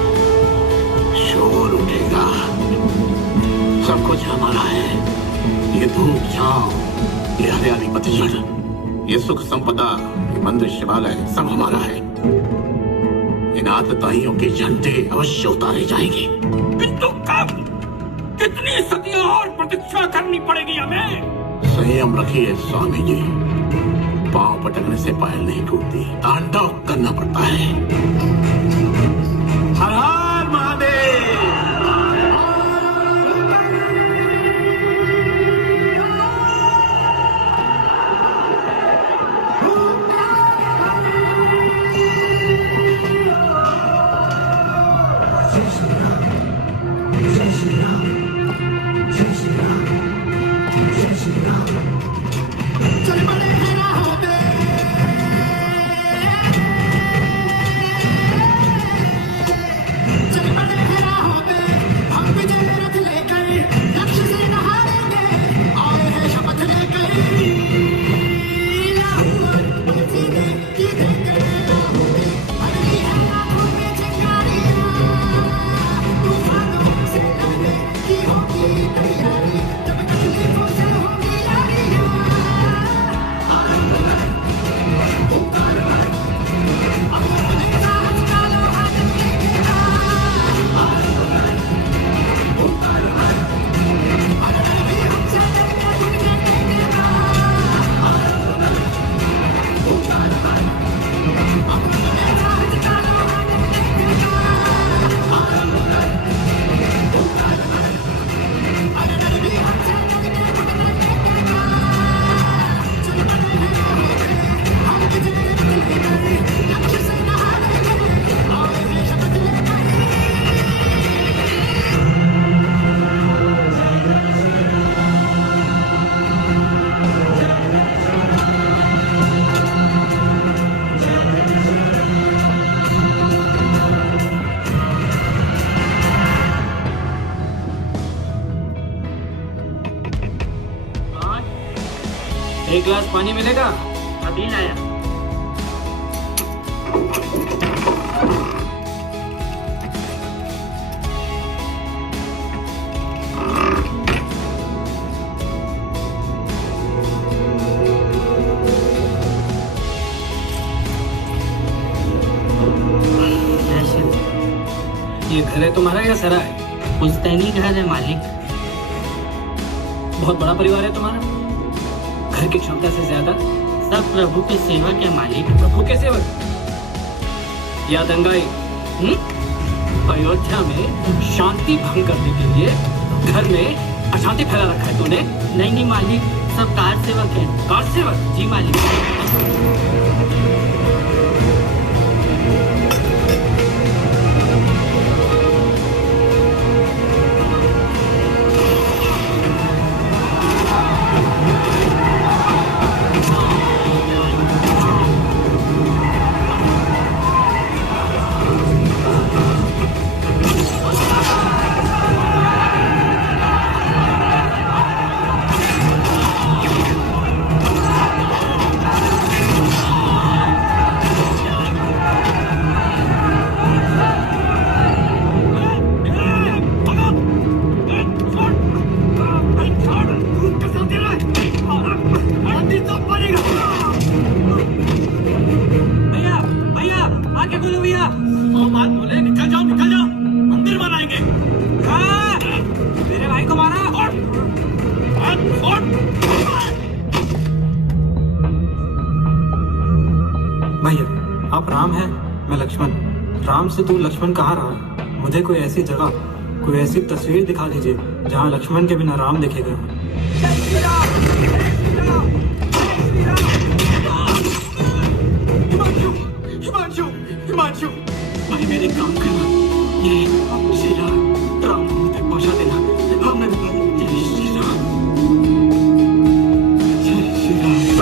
शोर उठेगा, सब कुछ हमारा है। ये धूप छांव, ये हरियाली पतझड़, ये सुख संपदा, ये मंदिर शिवालय सब हमारा है। इन आतताइयों के झंडे अवश्य उतारे जाएंगे। किंतु कब? कितनी सदियां और प्रतीक्षा करनी पड़ेगी हमें? संयम रखिए स्वामी जी, पांव पटकने से पायल नहीं टूटती, तांडव करना पड़ता है। हर हर महादेव। जय श्री राम, जय श्री राम, जय श्री राम, जय एक गिलास पानी मिलेगा? अभी लाया। ये घर है तुम्हारा या सरा है? पुश्तैनी घर है मालिक। बहुत बड़ा परिवार है तुम्हारा? घर की क्षमता से ज्यादा? सब प्रभु के सेवक है मालिक। प्रभु के सेवक? या दंगाई? अयोध्या में शांति भंग करने के लिए घर में अशांति फैला रखा है तूने? नहीं नहीं मालिक, सब कार सेवक है। कार सेवक? जी मालिक। आप राम हैं, मैं लक्ष्मण। राम से दूर लक्ष्मण कहाँ रहा? मुझे कोई ऐसी जगह, कोई ऐसी तस्वीर दिखा दीजिए जहाँ लक्ष्मण के बिना राम देखे गए। हिमांशु, हिमांशु, भाई मेरे काम करना, ये श्री राम तक पहुँचा देना। हमने जय श्री राम, जय श्री राम।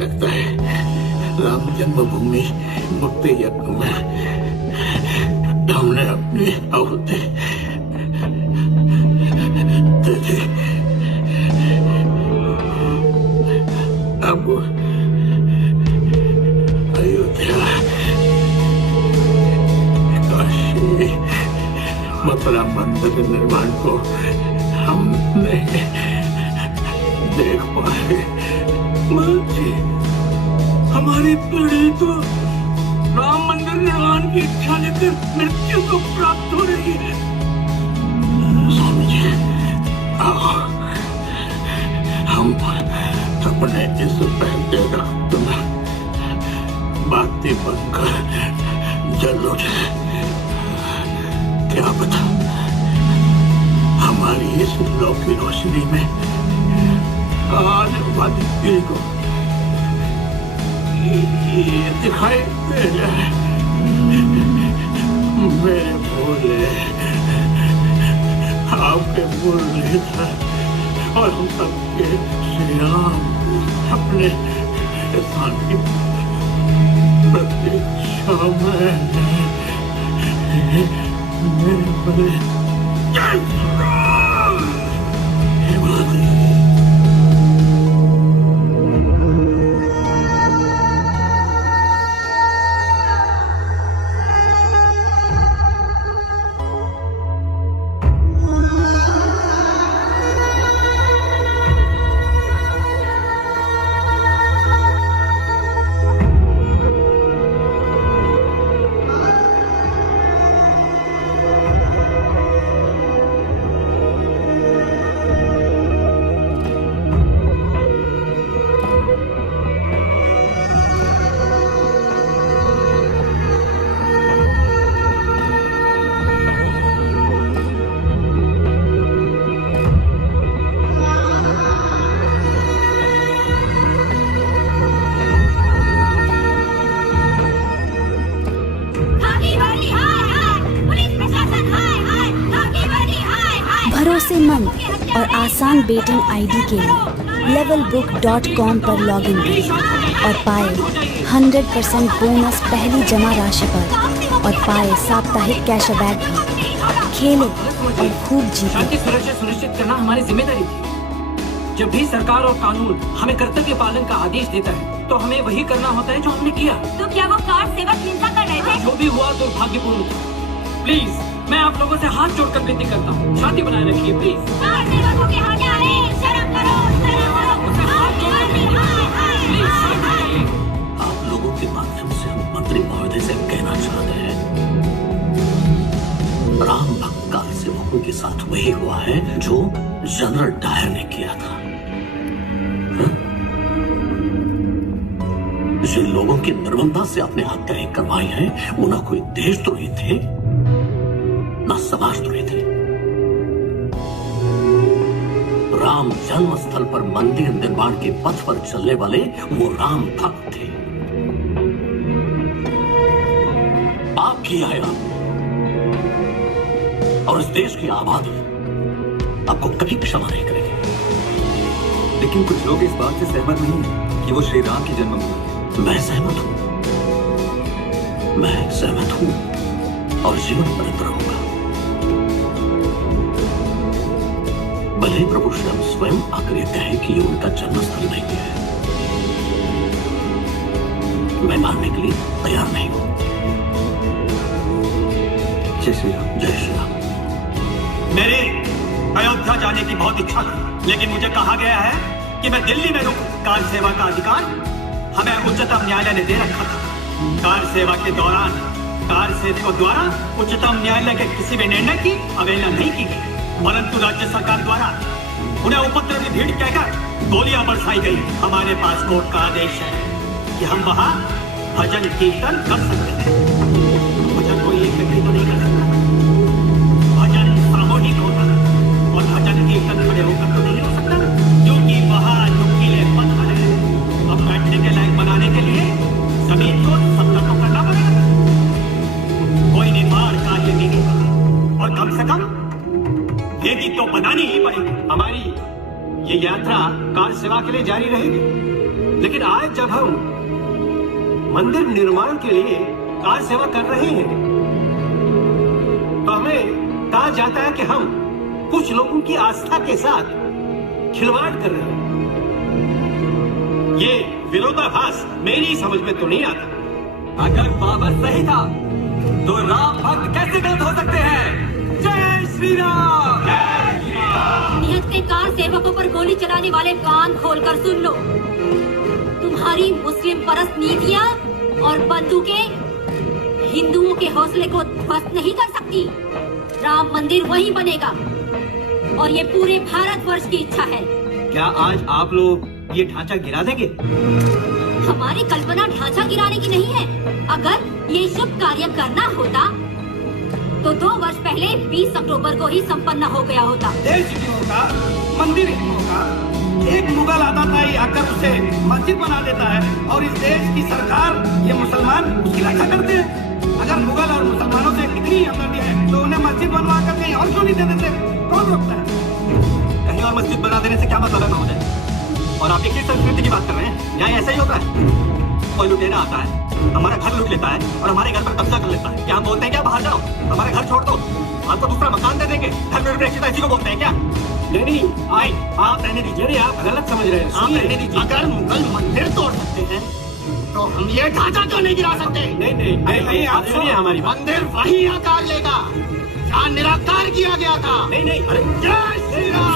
लगता है राम जन्मभूमि मुक्ति यज्ञ में हमने अपनी आहुति दे दी। अब अयोध्या, काशी, मथुरा मंदिर निर्माण को हम नहीं देख पाए। जी, हमारी पीढ़ी तो राम मंदिर निर्माण की इच्छा लेकर मृत्यु को प्राप्त हो रही है। स्वामी जी, आओ, हम अपने इस बहते रक्त में बाती बनकर जल उठे। क्या पता हमारी इस लौ की रोशनी में आने वाली पीढ़ी को ये दिखाई दे जाए। मेरे भोले आपके मुरलीधर और हम सबके श्री राम अपने स्थान की प्रतीक्षा में मेरे भोले। जय श्री राम। हे माता। भरोसेमंद और आसान बेटिंग आईडी के लिए levelbook.com पर लॉगिन करें और पाए 100% बोनस पहली जमा राशि पर और पाए साप्ताहिक कैशबैक भी। खेलें और खूब जीतें। शांति सुरक्षा सुनिश्चित करना हमारी जिम्मेदारी थी। जब भी सरकार और कानून हमें कर्तव्य पालन का आदेश देता है तो हमें वही करना होता है जो हमने किया। तो क्या वो कार सेवक हिंसा कर रहे थे? जो भी हुआ दुर्भाग्यपूर्ण था। प्लीज मैं आप लोगों से हाथ जोड़कर विनती करता हूँ, शांति बनाए रखिए प्लीज। कार सेवकों के हाथ आए, शर्म करो, शर्म करो। आप लोगों के माध्यम से हम मंत्री महोदय से कहना चाहते हैं, राम भक्त काल सेवकों के साथ वही हुआ है जो जनरल डायर ने किया था। जिन लोगों की निर्ममता से अपने हत्याएं करवाई हैं, वो ना कोई देशद्रोही थे ना समाजद्रोही थे। राम जन्म स्थल पर मंदिर निर्माण के पथ पर चलने वाले वो राम भक्त थे। पाप किया है आपने और इस देश की आबादी आपको कभी क्षमा नहीं करेगी। लेकिन कुछ लोग इस बात से सहमत नहीं हैं कि वो श्री राम की जन्मभूमि है। मैं सहमत हूं, मैं सहमत हूं और जीवन पर्यंत रहूंगा। भले प्रभु श्याम स्वयं आकर ये कहे कि ये उनका जन्मस्थल नहीं है, मैं मानने के लिए तैयार नहीं हूं। जय श्री राम। जय श्री राम। मेरी अयोध्या जाने की बहुत इच्छा थी, लेकिन मुझे कहा गया है कि मैं दिल्ली में रुकूं। कार सेवा का अधिकार हमें उच्चतम न्यायालय ने दे रखा था। कार सेवा के दौरान कार सेवकों द्वारा उच्चतम न्यायालय के किसी भी निर्णय की अवहेलना नहीं की गई, परंतु राज्य सरकार द्वारा उन्हें उपद्रवी भीड़ कहकर गोलियां बरसाई गई। हमारे पास कोर्ट का आदेश है कि हम वहां भजन कीर्तन कर सकते हैं। भजन कोई एक व्यक्ति तो नहीं कर सकता, भजन सामूहिक होता है और भजन कीर्तन खड़े होकर तो नहीं हो सकता, क्योंकि वहां नुकीले पत्थर है। अब बैठने के लायक बनाने के लिए जमीन को सख्त तो करना पड़ेगा। कोई निर्माण कार्य नहीं होगा और कम से कम वेदी तो बनानी ही पड़ेगी। हमारी ये यात्रा कार सेवा के लिए जारी रहेगी, लेकिन आज जब हम मंदिर निर्माण के लिए कार सेवा कर रहे हैं तो हमें कहा जाता है कि हम कुछ लोगों की आस्था के साथ खिलवाड़ कर रहे हैं। ये विरोधाभास मेरी समझ में तो नहीं आता। अगर बाबर सही था तो राम भक्त कैसे गलत हो सकते हैं? जय श्री राम। निहत्थे कार सेवकों पर गोली चलाने वाले कान खोलकर सुन लो। तुम्हारी मुस्लिम परस्त नीतियाँ और बंदूकें हिंदुओं के हौसले को ध्वस्त नहीं कर सकती। राम मंदिर वहीं बनेगा और ये पूरे भारतवर्ष की इच्छा है। क्या आज आप लोग ये ढांचा गिरा देंगे? हमारी कल्पना ढांचा गिराने की नहीं है। अगर ये शुभ कार्य करना होता तो 2 वर्ष पहले 20 अक्टूबर को ही संपन्न हो गया होता। देश हिंदुओं का, मंदिर हिंदुओं का, एक मुगल आता था ही आकर उसे मस्जिद बना देता है और इस देश की सरकार, ये मुसलमान उसकी रक्षा करते हैं। अगर मुगल और मुसलमानों से इतनी हमदर्दी है तो उन्हें मस्जिद बनवा कर कहीं और क्यों नहीं दे देते? कौन रोकता है? कहीं और मस्जिद बना देने से क्या मतलब है महोदय? और आप किस संस्कृति की बात कर रहे हैं? यहाँ ऐसा ही होता है। कोई लुटेरा आता है, हमारा घर लूट लेता है और हमारे घर पर कब्जा कर लेता है। क्या हम बोलते हैं क्या बाहर जाओ, हमारे घर छोड़ दो, आपको दूसरा मकान दे देंगे? घर में प्रेक्षित ऐसी को बोलते हैं क्या? नहीं, आप रहने दीजिए, आप गलत समझ रहे हैं। आप रहने दीजिए। अगर मुगल मंदिर तोड़ सकते हैं तो हम ये ढांचा क्यों नहीं गिरा सकते? नहीं, आप सुनिए हमारी बात। मंदिर वही आकार लेगा जहाँ निराकार किया गया था। नहीं, अरे जय श्री राम।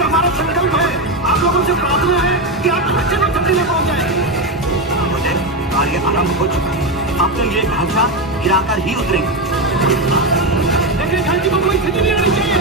हमारा संकल्प है, आप लोगों से प्रार्थना है कि आप अच्छे में छुट्टी में पहुंच जाए। कार्य आरंभ हो चुका है, अब तो ये ढांचा गिराकर ही उतरेंगे। लेकिन घंटी को कोई स्थिति नहीं आनी चाहिए।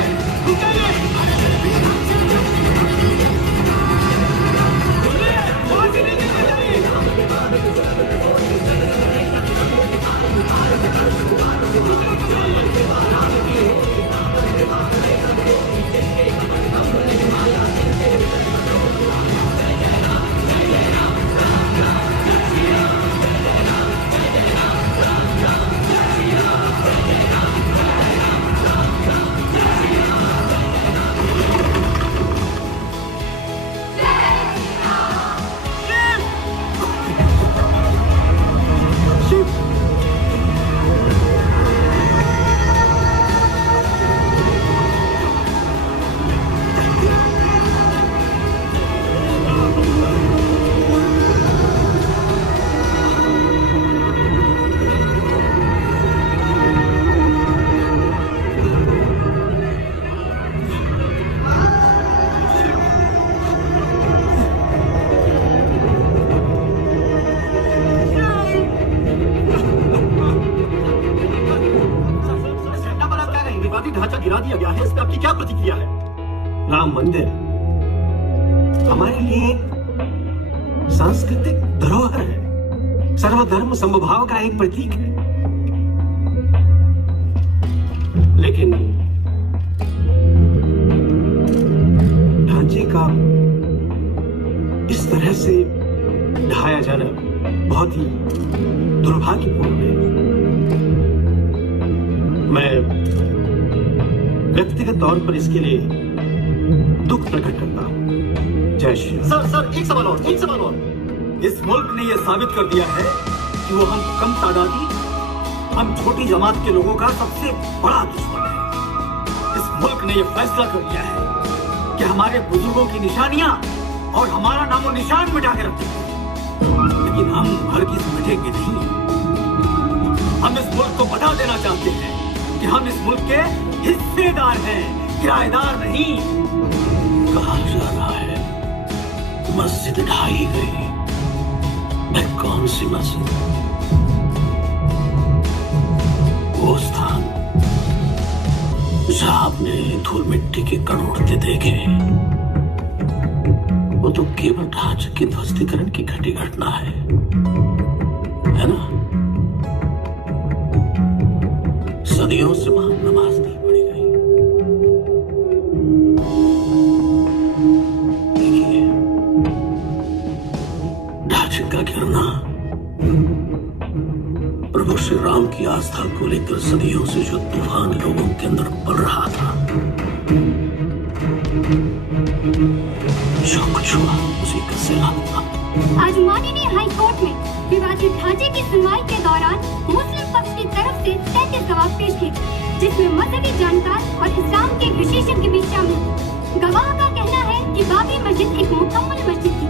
विवादित ढांचा गिरा दिया गया है, इस पर आपकी क्या प्रतिक्रिया है? राम मंदिर हमारे लिए एक सांस्कृतिक धरोहर है, सर्वधर्म समभाव का एक प्रतीक है। लेकिन ढांचे का इस तरह से ढाया जाना बहुत ही दुर्भाग्यपूर्ण है। मैं व्यक्तिगत तौर पर इसके लिए दुख प्रकट करता हूं। जय श्री राम। सर एक सवाल और। इस मुल्क ने यह साबित कर दिया है कि वो हम कम तादादी, हम छोटी जमात के लोगों का सबसे बड़ा दुश्मन है। इस मुल्क ने यह फैसला कर लिया है कि हमारे बुजुर्गों की निशानियां और हमारा नामो निशान मिटा के रखेंगे, लेकिन हम हरगिज़ मिटेंगे नहीं। हम इस मुल्क को बता देना चाहते हैं कि हम इस मुल्क के हिस्सेदार हैं, किराएदार नहीं। कहा जा रहा है मस्जिद ढाई गई, मैं कौन सी मस्जिद? वो स्थान जहां आपने धूल मिट्टी के कण उड़ते देखे, वो तो केवल ढांचे की ध्वस्तीकरण की घटी घटना है ना? सदियों से वहां नमाज नहीं पढ़ी गई। देखिए, ढांचे का गिरना प्रभु श्री राम की आस्था को लेकर सदियों से जो तूफान लोगों के अंदर पड़ रहा था, जो कुछ हुआ उसी का सिला था। आज माननीय हाई कोर्ट में विवादित ढांचे की सुनवाई के दौरान मुस्लिम पक्ष की तरफ से 33 गवाह पेश किए, जिसमें मजहबी जानकार और इस्लाम के विशेषज्ञ भी शामिल थे। गवाह का कहना है कि बाबरी मस्जिद एक मुकम्मल मस्जिद थी,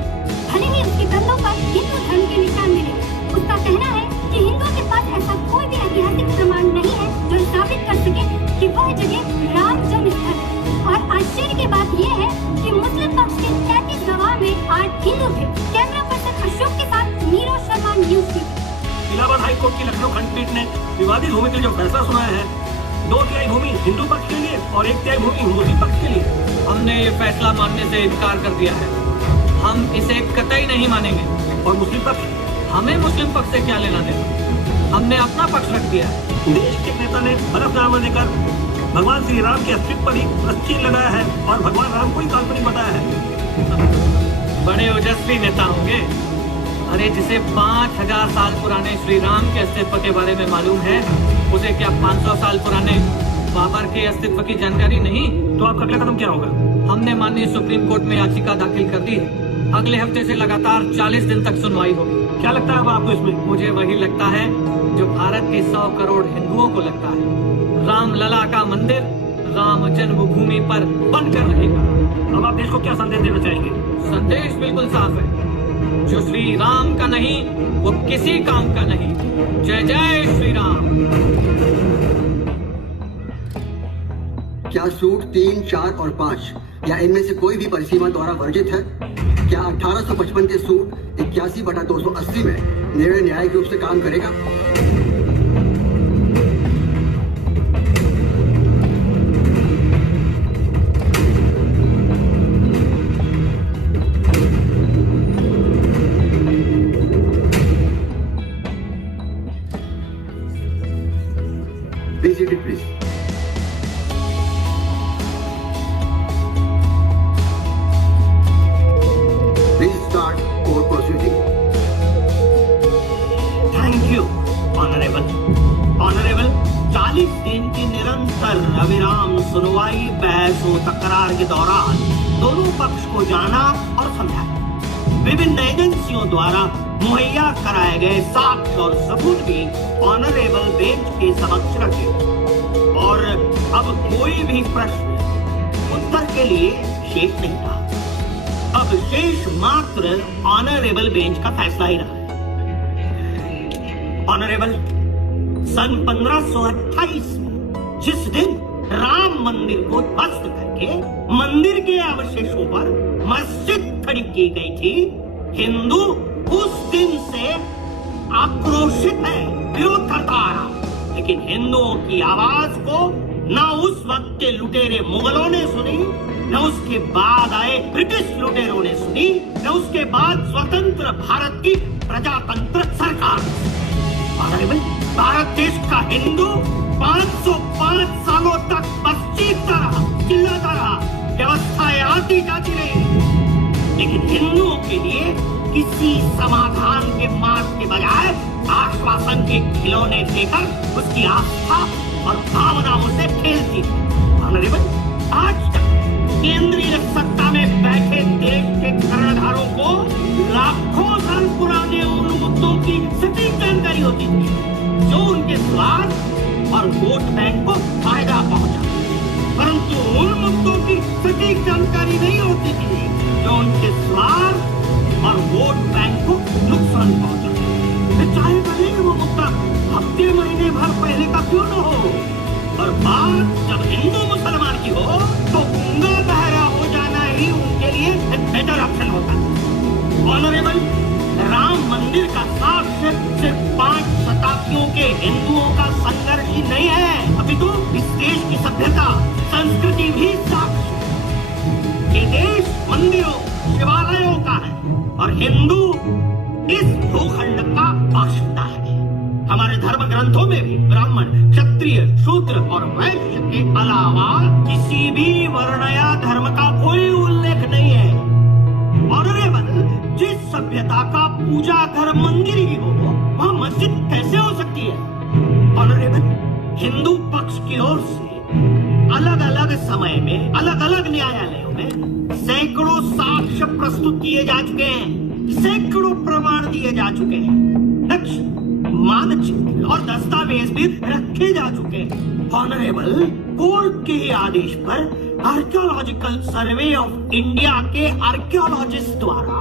भले ही उसके कंधों पर हिंदू धर्म के निशान मिले। उसका कहना है कि हिंदुओं के पास ऐसा कोई भी ऐतिहासिक प्रमाण नहीं है जो साबित कर सके कि वह जगह राम जन्म स्थल है। और आश्चर्य की बात यह है कि मुस्लिम पक्ष के 33 गवाह में 8 हिंदू थे। कैमरा पर्सन अशोक के साथ Neeraj Sharma, news TV. Allahabad high court की लखनऊ खंडपीठ ने विवादित भूमि के जो फैसला सुनाया है, 2 तिहाई भूमि हिंदू पक्ष के लिए और 1 तिहाई भूमि मुस्लिम पक्ष के लिए, हमने ये फैसला मानने से इनकार कर दिया है। हम इसे कतई नहीं मानेंगे। और मुस्लिम पक्ष, हमें मुस्लिम पक्ष से क्या लेना देना, हमने अपना पक्ष रख दिया है। देश के एक नेता ने हलफनामा देकर भगवान श्री राम के अस्तित्व पर ही प्रश्न लगाया है और भगवान राम को ही काल्पनिक बताया है। बड़े ओजस्वी नेता होंगे। अरे जिसे 5000 साल पुराने श्री राम के अस्तित्व के बारे में मालूम है, उसे क्या 500 साल पुराने बाबर के अस्तित्व की जानकारी नहीं? तो आपका अगला कदम क्या होगा? हमने माननीय सुप्रीम कोर्ट में याचिका दाखिल कर दी है। अगले हफ्ते से लगातार 40 दिन तक सुनवाई होगी। क्या लगता है आपको इसमें? मुझे वही लगता है जो भारत के 100 करोड़ हिंदुओं को लगता है। राम लला का मंदिर राम जन्मभूमि पर बनकर रहेगा। अब आप देश को क्या संदेश देना चाहेंगे? संदेश बिल्कुल साफ है, जो श्री राम का नहीं वो किसी काम का नहीं। जय जय श्री राम। क्या सूट 3, 4 और 5 या इनमें से कोई भी परिसीमा द्वारा वर्जित है? क्या 1855 के सूट 81/280 में निर्णय न्यायिक रूप से काम करेगा? Be seated, please. Please start court proceeding. Thank you honourable. 40 दिन की निरंतर अविराम सुनवाई, बहस व तकरार के दौरान दोनों पक्ष को जाना और समझाया। विभिन्न एजेंसियों द्वारा मुहैया कराए गए साक्ष्य और सबूत भी ऑनरेबल बेंच के समक्ष रखे और अब कोई भी प्रश्न उत्तर के लिए शेष नहीं था। अब शेष मात्र ऑनरेबल बेंच का फैसला ही रहा है। ऑनरेबल, सन 1528 में जिस दिन राम मंदिर को ध्वस्त करके मंदिर के अवशेषों पर मस्जिद खड़ी की गई थी, हिंदू उस दिन से आक्रोशित है, विरोध करता आ रहा। लेकिन हिंदुओं की आवाज को न उस वक्त के लुटेरे मुगलों ने सुनी, न उसके बाद आए ब्रिटिश लुटेरों ने सुनी, न उसके बाद स्वतंत्र भारत की प्रजातंत्र सरकार। ऑनरेबल, भारत देश का हिंदू 505 सालों तक बस चीखता रहा, चिल्लाता रहा, व्यवस्थाएं आती जाती रही, लेकिन हिंदुओं के लिए किसी समाधान के मार्ग के बजाय आश्वासन के खिलौने देकर उसकी आस्था और भावनाओं से खेलती। ऑनरेबल, आज तक केंद्रीय सत्ता में बैठे देश के कर्णधारों को लाखों साल पुराने उन मुद्दों की सटीक जानकारी होती थी जो उनके स्वार्थ और वोट बैंक को फायदा पहुंचा, परंतु उन मुद्दों की सटीक जानकारी नहीं होती थी जो उनके स्वार्थ और वोट बैंक को नुकसान पहुंचा। चाहे भले वो मुद्दा हफ्ते महीने भर पहले का क्यों न हो, और बात जब हिंदू मुसलमान की हो तो गंगा बहरा हो जाना ही उनके लिए एक बेटर ऑप्शन होता है। ऑनरेबल, राम मंदिर का साक्ष्य सिर्फ 5 शताब्दियों के हिंदुओं का संघर्ष ही नहीं है, अभी तो इस देश की सभ्यता, संस्कृति भी साक्ष्य। ये देश मंदिरों, शिवालयों का है और हिंदू इस भूखंड का बाशिंदा है। हमारे धर्म ग्रंथों में भी ब्राह्मण, क्षत्रिय, शूद्र और वैश्य के अलावा किसी भी वर्ण या धर्म का कोई उल्लेख नहीं है। ऑनरेबल, जिस सभ्यता का पूजा घर मंदिर ही हो, वहाँ मस्जिद कैसे हो सकती है? ऑनरेबल, हिंदू पक्ष की ओर से अलग अलग समय में अलग अलग न्यायालयों में सैकड़ों साक्ष्य प्रस्तुत किए जा चुके हैं, सैकड़ों प्रमाण दिए जा चुके हैं, नक्शे, मानचित्र और दस्तावेज भी रखे जा चुके हैं। ऑनरेबल, कोर्ट के ही आदेश पर आर्कियोलॉजिकल सर्वे ऑफ इंडिया के आर्कियोलॉजिस्ट द्वारा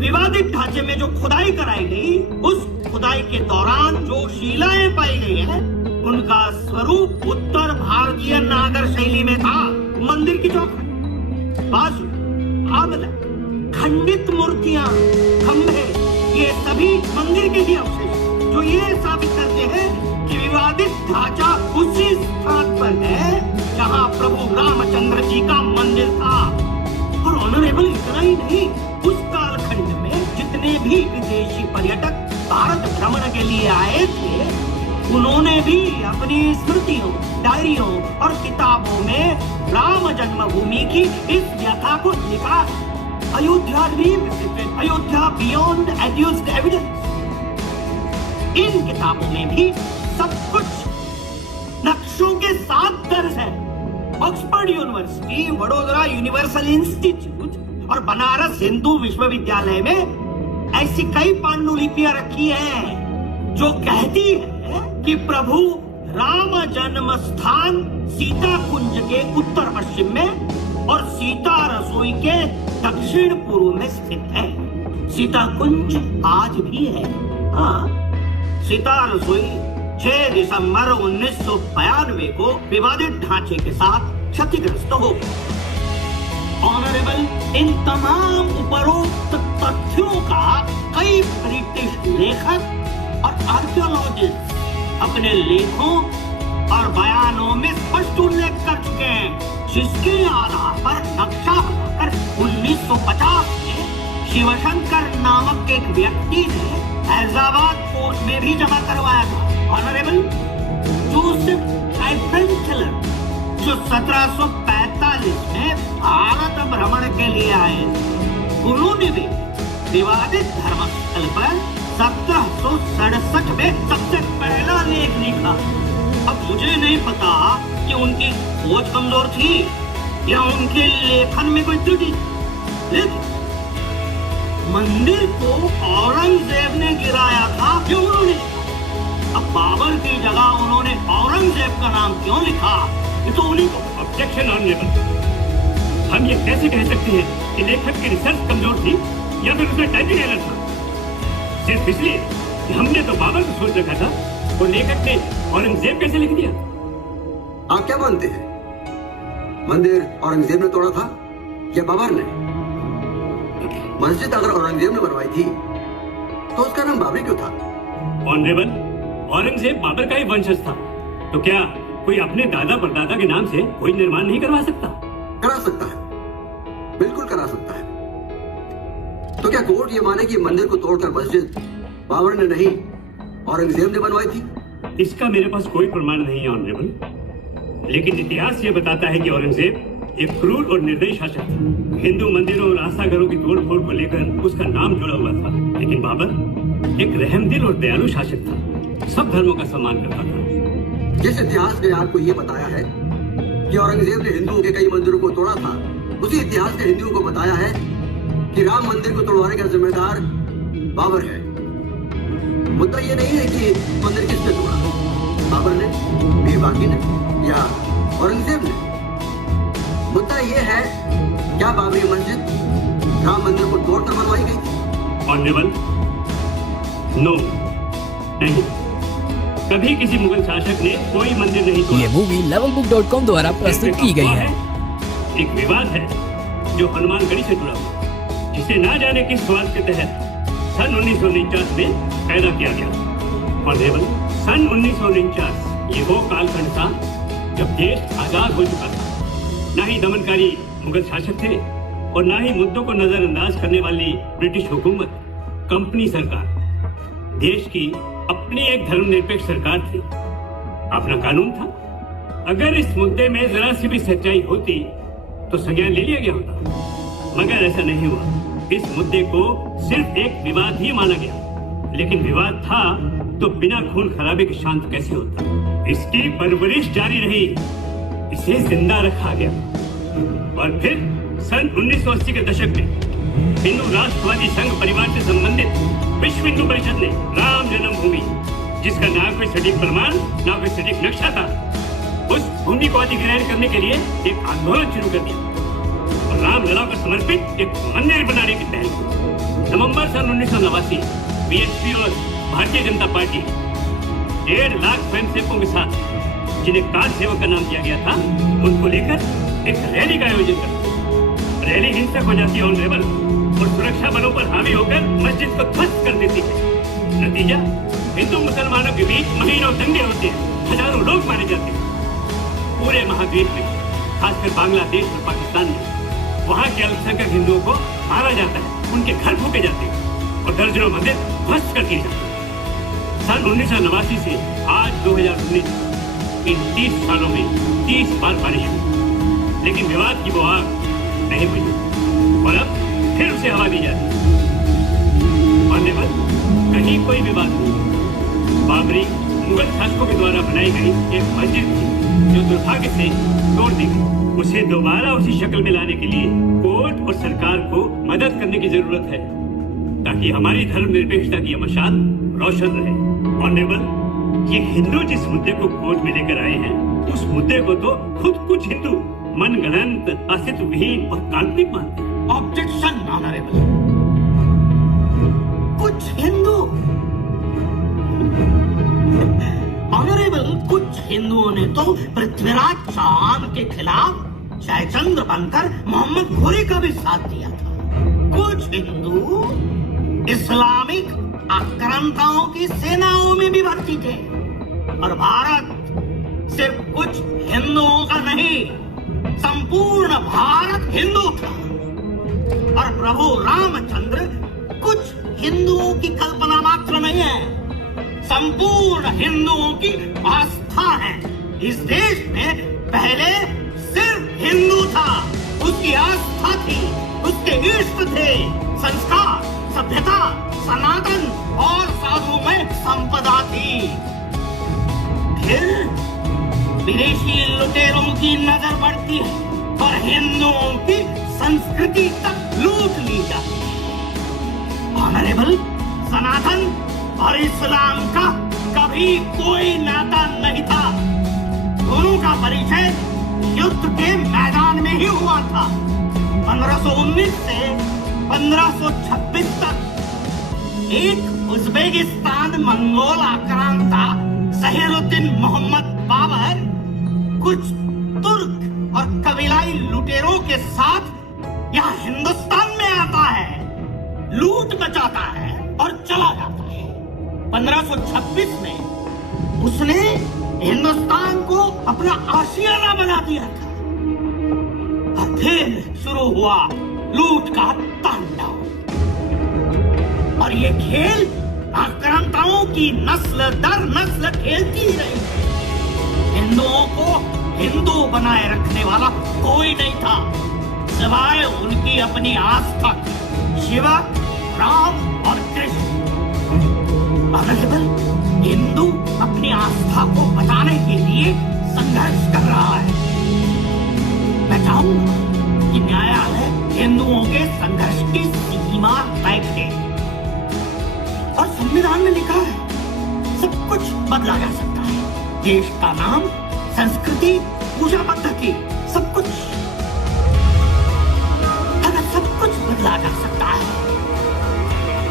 विवादित ढांचे में जो खुदाई कराई गई, उस खुदाई के दौरान जो शिलाएं पाई गई हैं, उनका स्वरूप उत्तर भारतीय नागर शैली में था। मंदिर की चौखट, बाजू, आमला, खंडित मूर्तियां, खंभे, ये सभी मंदिर के ही अवशेष जो ये साबित करते हैं कि विवादित ढांचा उसी स्थान पर है जहां प्रभु रामचंद्र जी का मंदिर था। और ऑनरेबल, इतना ही नहीं, उस कालखंड में जितने भी विदेशी पर्यटक भारत भ्रमण के लिए आए थे, उन्होंने भी अपनी स्मृतियों, डायरियों और किताबों में राम जन्मभूमि की इस व्यथा को लिखा। Ayodhya revisited, Ayodhya beyond adduced evidence. इन किताबों में भी सब कुछ नक्शों के साथ दर्ज है। Oxford university, Vadodara universal institute और बनारस हिंदू विश्वविद्यालय में ऐसी कई पांडुलिपियां रखी हैं जो कहती है कि प्रभु राम जन्म स्थान सीता कुंज के उत्तर पश्चिम में और सीता रसोई के दक्षिण पूर्व में स्थित है। सीता कुंज आज भी है। हाँ, सीता रसोई 6 दिसंबर 1992 को विवादित ढांचे के साथ क्षतिग्रस्त हो गई। ऑनरेबल, इन तमाम उपरोक्त तथ्यों का कई ब्रिटिश लेखक और आर्कियोलॉजिस्ट अपने लेखों और बयानों में स्पष्ट उल्लेख कर चुके हैं, जिसके आधार पर नक्शा बनाकर 1950 में शिवशंकर नामक एक व्यक्ति ने हैदराबाद कोर्ट में भी जमा करवाया था। ऑनरेबल, जोसेफ टाइफेंचलर, जो 1745 में भारत भ्रमण के लिए आए, उन्होंने भी विवादित धर्मस्थल पर 1767 में सबसे पहला लेख लिखा। अब मुझे नहीं पता कि उनकी खोज कमजोर थी या उनके लेखन में कोई त्रुटि, लेकिन मंदिर को औरंगजेब ने गिराया था क्यों उन्होंने लिखा। अब बाबर की जगह उन्होंने औरंगजेब का नाम क्यों लिखा, ये तो उन्हीं को। ऑब्जेक्शन ऑनरेबल, हम ये कैसे कह सकते हैं कि लेखक की रिसर्च कमजोर थी या फिर उसमें टाइपिंग एरर था? सिर्फ इसलिए कि हमने तो बाबर को सोच रखा था और लेखक ने औरंगजेब कैसे लिख दिया? आप क्या मानते हैं, मंदिर औरंगजेब ने तोड़ा था या बाबर ने? मस्जिद अगर औरंगजेब ने बनवाई थी तो उसका नाम बाबरी क्यों था? ऑनरेबल, औरंगजेब बाबर का ही वंशज था, तो क्या कोई अपने दादा परदादा के नाम से कोई निर्माण नहीं करवा सकता? करा सकता है, बिल्कुल करा सकता है। तो क्या कोर्ट ये माने कि मंदिर को तोड़कर मस्जिद बाबर ने नहीं औरंगजेब ने बनवाई थी? इसका मेरे पास कोई प्रमाण नहीं है ऑनरेबल, लेकिन इतिहास ये बताता है कि औरंगजेब एक क्रूर और निर्दयी शासक था। हिंदू मंदिरों और आस्थाघरों की तोड़फोड़ को लेकर उसका नाम जुड़ा हुआ था, लेकिन बाबर एक रहमदिल और दयालु शासक था, सब धर्मों का सम्मान करता था। जिस इतिहास ने आपको ये बताया है कि औरंगजेब ने हिंदुओं के कई मंदिरों को तोड़ा था, उसी इतिहास ने हिंदुओं को बताया है कि राम मंदिर को तोड़वाने का जिम्मेदार बाबर है। मुद्दा ये नहीं है कि मंदिर किसने तोड़ा, बाबर ने, मीर बाकी ने या औरंगजेब ने। मुद्दा ये है क्या बाबरी मस्जिद राम मंदिर को तोड़कर बनवाई गई थी? ऑनरेबल, नो, नहीं, कभी किसी मुगल शासक ने कोई मंदिर नहीं तोड़ा। ये मूवी levelbook.com द्वारा प्रस्तुत की गई है। एक विवाद है जो हनुमानगढ़ी से जुड़ा हुआ, जिसे ना जाने किस स्वार्थ के तहत सन 1949 में पैदा किया गया। ऑनरेबल, सन 1949 ये वो कालखंड था जब देश आजाद हो चुका था। ना ही दमनकारी मुगल शासक थे और ना ही मुद्दों को नजरअंदाज करने वाली ब्रिटिश हुकूमत, कंपनी सरकार। देश की अपनी एक धर्मनिरपेक्ष सरकार थी, अपना कानून था। अगर इस मुद्दे में जरा सी भी सच्चाई होती तो संज्ञान ले लिया गया होता, मगर ऐसा नहीं हुआ। इस मुद्दे को सिर्फ एक विवाद ही माना गया, लेकिन विवाद था तो बिना खून खराबे के शांत कैसे होता। इसकी परवरिश जारी रही, इसे जिंदा रखा गया और फिर सन 1980 के दशक में हिंदू राष्ट्रवादी संघ परिवार से संबंधित विश्व हिंदू परिषद ने राम जन्मभूमि, जिसका ना कोई सटीक प्रमाण ना कोई सटीक नक्शा था, उस भूमि को अधिग्रहण करने के लिए एक आंदोलन शुरू कर दिया और रामलला को समर्पित एक मंदिर बनाने की पहल की। नवंबर सन 1989 बीएचपी और भारतीय जनता पार्टी 1.5 लाख स्वयंसेवकों के साथ, जिन्हें कार सेवक का नाम दिया गया था, उनको लेकर एक रैली का आयोजन करते। रैली हिंसक हो जाती है ऑनरेबल और सुरक्षा बलों पर हावी होकर मस्जिद को ध्वस्त कर देती है। नतीजा, हिंदू मुसलमानों के बीच महीनों दंगे होते हैं, हजारों लोग मारे जाते हैं। पूरे महाद्वीप में, खासकर बांग्लादेश और पाकिस्तान में, वहाँ के अल्पसंख्यक हिंदुओं को मारा जाता है, उनके घर फूके जाते हैं और दर्जनों मंदिर ध्वस्त कर दिए जाते हैं। सन 1989 से आज 2019, इन 30 सालों में 30 बार बारिश हुई, लेकिन विवाद की वो आग नहीं बुझी और अब फिर उसे हवा दी जाती है। ऑनरेबल, कहीं कोई विवाद नहीं। बाबरी मुगल शासकों के द्वारा बनाई गई एक मस्जिद थी जो दुर्भाग्य से तोड़ दी गई। उसे दोबारा उसी शक्ल में लाने के लिए कोर्ट और सरकार को मदद करने की जरूरत है, ताकि हमारी धर्मनिरपेक्षता की मशाल रोशन रहे। ऑनरेबल, ये हिंदू जिस मुद्दे को कोर्ट में लेकर आए हैं, उस मुद्दे को तो खुद कुछ हिंदू मनगढ़ंत, अस्तित्वहीन और काल्पनिक मानते हैं। Objection honourable. कुछ हिंदू ऑनरेबल, कुछ हिंदुओं ने तो पृथ्वीराज चौहान के खिलाफ जयचंद्र बनकर मोहम्मद घोरी का भी साथ दिया था। कुछ हिंदू इस्लामिक आक्रांताओं की सेनाओं में भी भर्ती थे और भारत सिर्फ कुछ हिंदुओं का नहीं, संपूर्ण भारत हिंदू था और प्रभु रामचंद्र कुछ हिंदुओं की कल्पना मात्र नहीं है, संपूर्ण हिंदुओं की आस्था है। इस देश में पहले सिर्फ हिंदू था, उसकी आस्था थी, उसके इष्ट थे, संस्कार, सभ्यता, सनातन और साधुमय संपदा थी। फिर विदेशी लुटेरों की नजर पड़ती है और हिंदुओं की संस्कृति तक लूट ली जाती है। ऑनरेबल, सनातन और इस्लाम का कभी कोई नाता नहीं था। दोनों का परिचय युद्ध के मैदान में ही हुआ था। 1519 से 1526 तक एक उज्बेकिस्तान मंगोल आक्रांता जहीरुद्दीन मोहम्मद बाबर कुछ तुर्क और कबीलाई लुटेरों के साथ यहाँ हिंदुस्तान में आता है, लूट मचाता है और चला जाता है। 1526 में उसने हिंदुस्तान को अपना आशियाना बना दिया था और फिर शुरू हुआ लूट का तांडव। और ये खेल आक्रांताओं की नस्ल दर नस्ल खेलती ही रही है। हिंदुओं को हिंदू बनाए रखने वाला कोई नहीं था सिवाय उनकी अपनी आस्था की, शिव, राम और कृष्ण। ऑनरेबल, हिंदू अपनी आस्था को बचाने के लिए संघर्ष कर रहा है। मैं चाहूंगा कि न्यायालय हिंदुओं के संघर्ष की सीमा तय करे। और संविधान में लिखा है सब कुछ बदला जा सकता है, देश का नाम, संस्कृति, पूजा पद्धति, सब कुछ। अगर सब कुछ बदला जा सकता है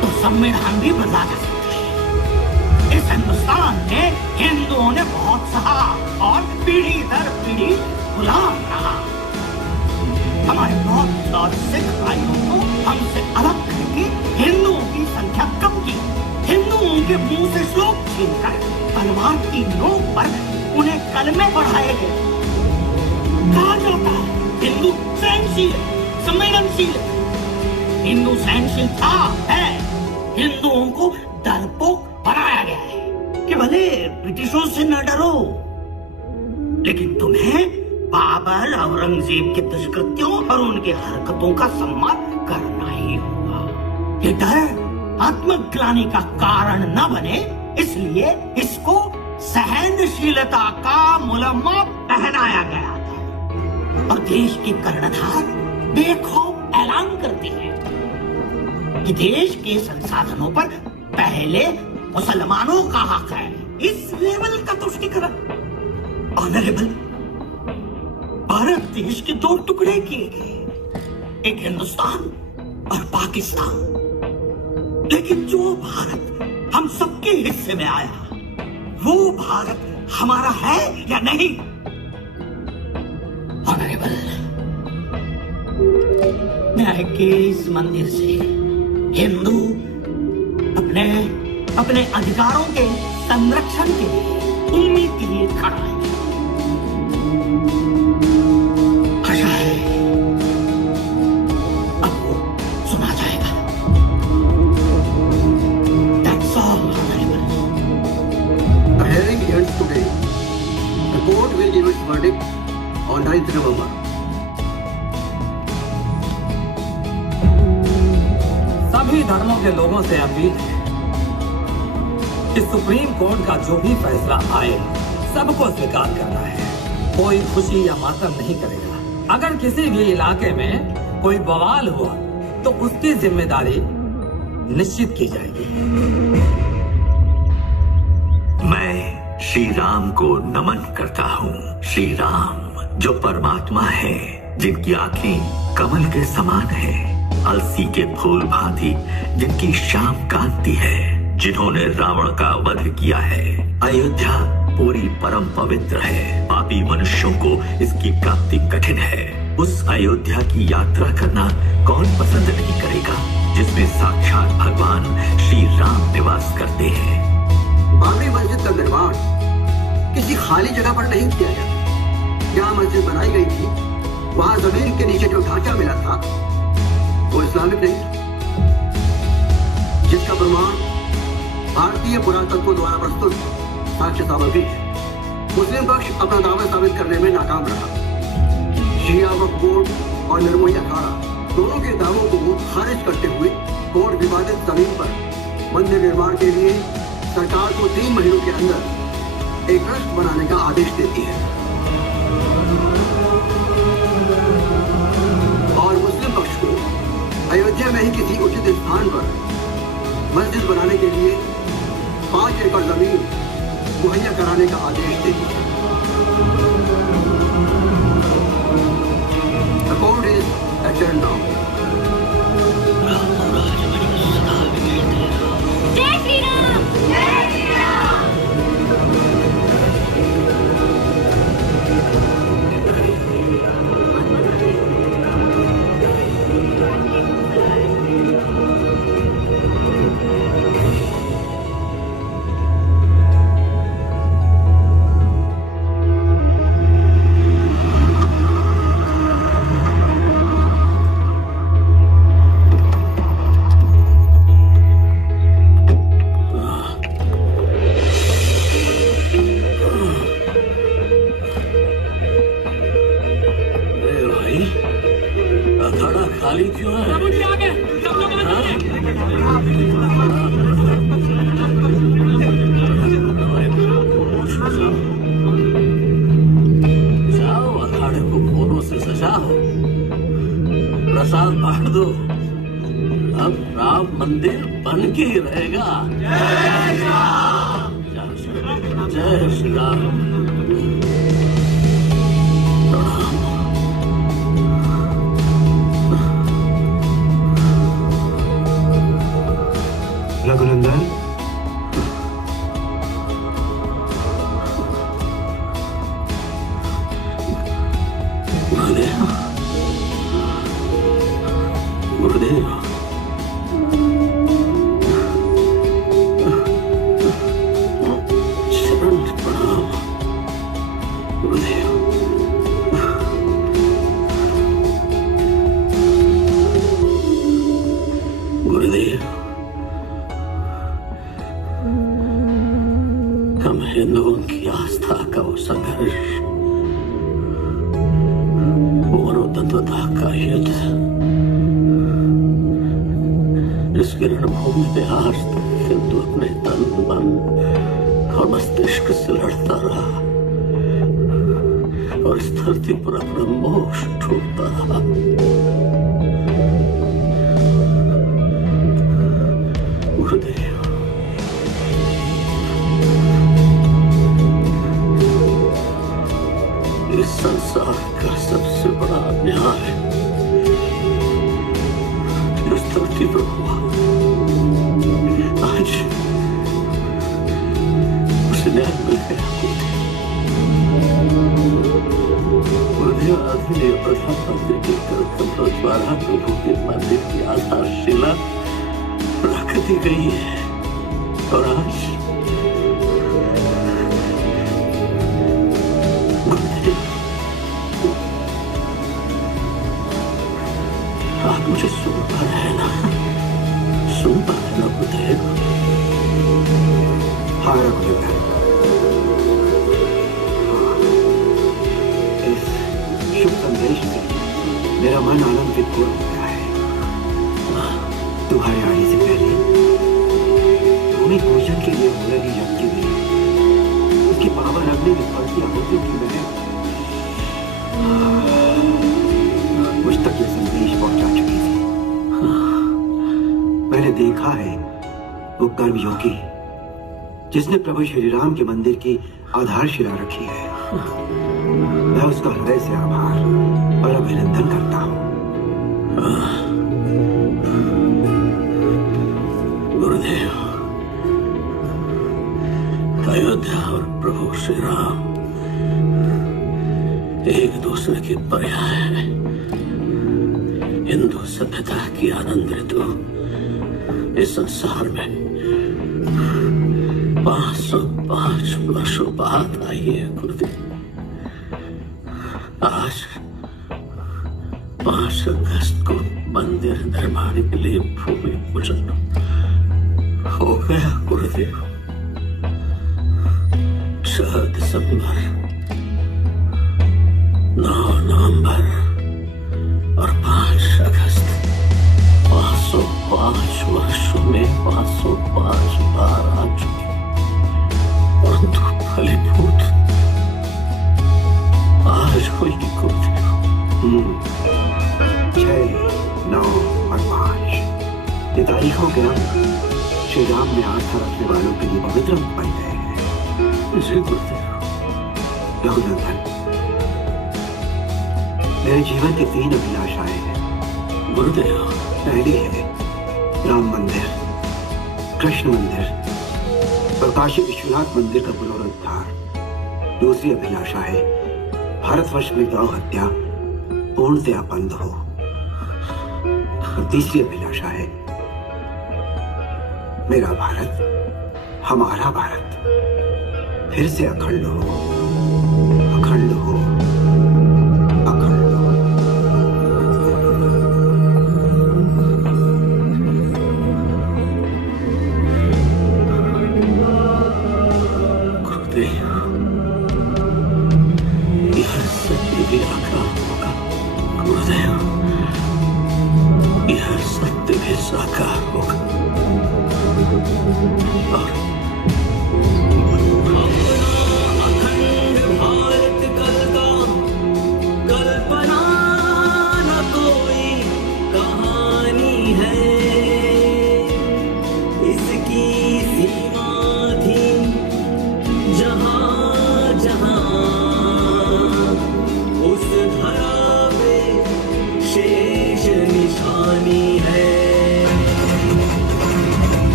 तो संविधान भी बदला जा सकता है। इस हिंदुस्तान में हिंदुओं ने बहुत सहा और पीढ़ी दर पीढ़ी गुलाम रहा। हमारे बौद्ध और सिख भाइयों को हमसे अलग करके हिंदुओं की संख्या कम की, हिंदुओं के मुंह से श्लोक छीनकर तलवार की नोक पर उन्हें कलमे पढ़ाए गए। कहा जाता है हिंदू सहनशील, संवेदनशील। हिंदू सहनशील था, है। हिंदुओं को डरपोक बनाया गया है कि भले ब्रिटिशों से न डरो, लेकिन तुम्हें बाबर औरंगजेब के दुष्कृत्यों और उनके हरकतों का सम्मान करना ही होगा। ये डर आत्मग्लानि का कारण न बने, इसलिए इसको सहनशीलता का मुलम्मा पहनाया गया था। और देश के कर्णधार बेखौफ ऐलान करते हैं कि देश के संसाधनों पर पहले मुसलमानों का हक है। इस लेवल का तुष्टीकरण। ऑनरेबल, भारत देश के दो टुकड़े किए गए, एक हिंदुस्तान और पाकिस्तान। लेकिन जो भारत हम सबके हिस्से में आया, वो भारत हमारा है या नहीं? ऑनरेबल, न्याय के इस मंदिर से हिंदू अपने अधिकारों के संरक्षण के लिए उम्मीद के लिए खड़ा है। आशा है अब वो सुना जाएगा। That's all, Honorable. The hearing ends today. The court will give its verdict on 9th November. सभी धर्मों के लोगों से अपील है कि सुप्रीम कोर्ट का जो भी फैसला आए सबको स्वीकार करना है। कोई खुशी या मातम नहीं करेगा। अगर किसी भी इलाके में कोई बवाल हुआ तो उसकी जिम्मेदारी निश्चित की जाएगी। मैं श्री राम को नमन करता हूँ। श्री राम जो परमात्मा है, जिनकी आंखें कमल के समान है, अलसी के फूल भांति जिनकी श्याम कांति है, जिन्होंने रावण का वध किया है। अयोध्या पूरी परम पवित्र है। पापी मनुष्यों को इसकी प्राप्ति कठिन है। उस अयोध्या की यात्रा करना कौन पसंद नहीं करेगा, जिसमें साक्षात भगवान श्री राम निवास करते हैं। बाबरी मस्जिद का निर्माण किसी खाली जगह पर नहीं किया गया। जहाँ मस्जिद बनाई गई थी, वहाँ जमीन के नीचे जो ढांचा मिला था वो इस्लामिक नहीं था, जिसका प्रमाण भारतीय पुरातत्व द्वारा प्रस्तुत साक्ष्य सामग्री है। मुस्लिम पक्ष अपना दावा साबित करने में नाकाम रहा। शिया वक्फ बोर्ड और निर्मोही अखाड़ा दोनों के दावों को खारिज करते हुए कोर्ट विवादित जमीन पर मंदिर निर्माण के लिए सरकार को 3 महीनों के अंदर एक ट्रस्ट बनाने का आदेश देती है। और मुस्लिम पक्ष को अयोध्या में ही किसी उचित स्थान पर मस्जिद बनाने के लिए 5 एकड़ जमीन मुहैया कराने का आदेश देती है। The court is adjourned now. जय श्री राम! जय श्री राम! भाई अखाड़ा खाली क्यों है? प्रभु जी आगे, सब लोग जाओ अखाड़े को फूलों से सजाओ, प्रसाद बांट दो। अब राम मंदिर बन के ही रहेगा। जय श्री राम, जय श्री राम। रघुनंदन, गुरुदेव, गुरुदेव, शरण प्रणाम गुरुदेव। गुरुदेव, हम हिंदुओं की आस्था का वो संघर्ष, मनोतत्वता का युद्ध, जिसके रणभूमि पे आज तक हिंदू अपने तन मन और मस्तिष्क से लड़ता रहा और इस धरती पर अपना मोक्ष ढूंढता रहा। गुरुदेव, इस संसार का सबसे बड़ा अन्याय इस धरती पर हुआ, आज उसे न्याय मिल गया। गुरुदेव, आदरणीय प्रधानमंत्री के कर्तव्यों द्वारा प्रभु के मंदिर की आधारशिला रख दी गई है और आज आप मुझे सुन पा रहे हैं ना? सुन पा रहे ना गुरुदेव? हाँ रघुनंदन, इस शुभ संदेश से मेरा मन आनंदित हो गया है। तुम्हारे आने से पहले भूमि पूजन के लिए हो रही यज्ञ की गई, उसकी पावन अग्नि में फलती आहुतियों की महक मुझ तक ये संदेश पहुंचा चुकी थी। मैंने देखा है वो कर्मयोगी जिसने प्रभु श्री राम के मंदिर की आधारशिला रखी है। मैं उसका हृदय से आभार और अभिनंदन करता हूँ। गुरुदेव, अयोध्या और प्रभु श्री राम एक दूसरे के पर्याय है। हिंदू सभ्यता की आनंद ऋतु इस संसार में 505 वर्षों बाद आई है गुरुदेव। आज 5 अगस्त को मंदिर निर्माण के लिए भूमि पूजन हो गया गुरुदेव। 6 दिसंबर, 9 नवंबर और 5 अगस्त 505 वर्षों में 505 बार आ चुकी, परंतु फलीभूत आज हुई गुरुदेव। 6, 9 और 5 ये तारीखों के अंक श्री राम में आस्था रखने वालों के लिए पवित्र बन गए हैं। जी गुरुदेव। रघुनंदन, मेरे जीवन की 3 अभिलाषाएं हैं गुरुदेव। पहली है राम मंदिर, कृष्ण मंदिर और काशी विश्वनाथ मंदिर का पुनरुद्धार। दूसरी अभिलाषा है भारतवर्ष में गौ हत्या पूर्णतया बंद हो। और तीसरी अभिलाषा है मेरा भारत, हमारा भारत फिर से अखंड हो, अखंड हो, अखंड हो। गुरुदेव, यह सभी भी आका होगा गुरुदेव, यह सत्य भी साकार होगा और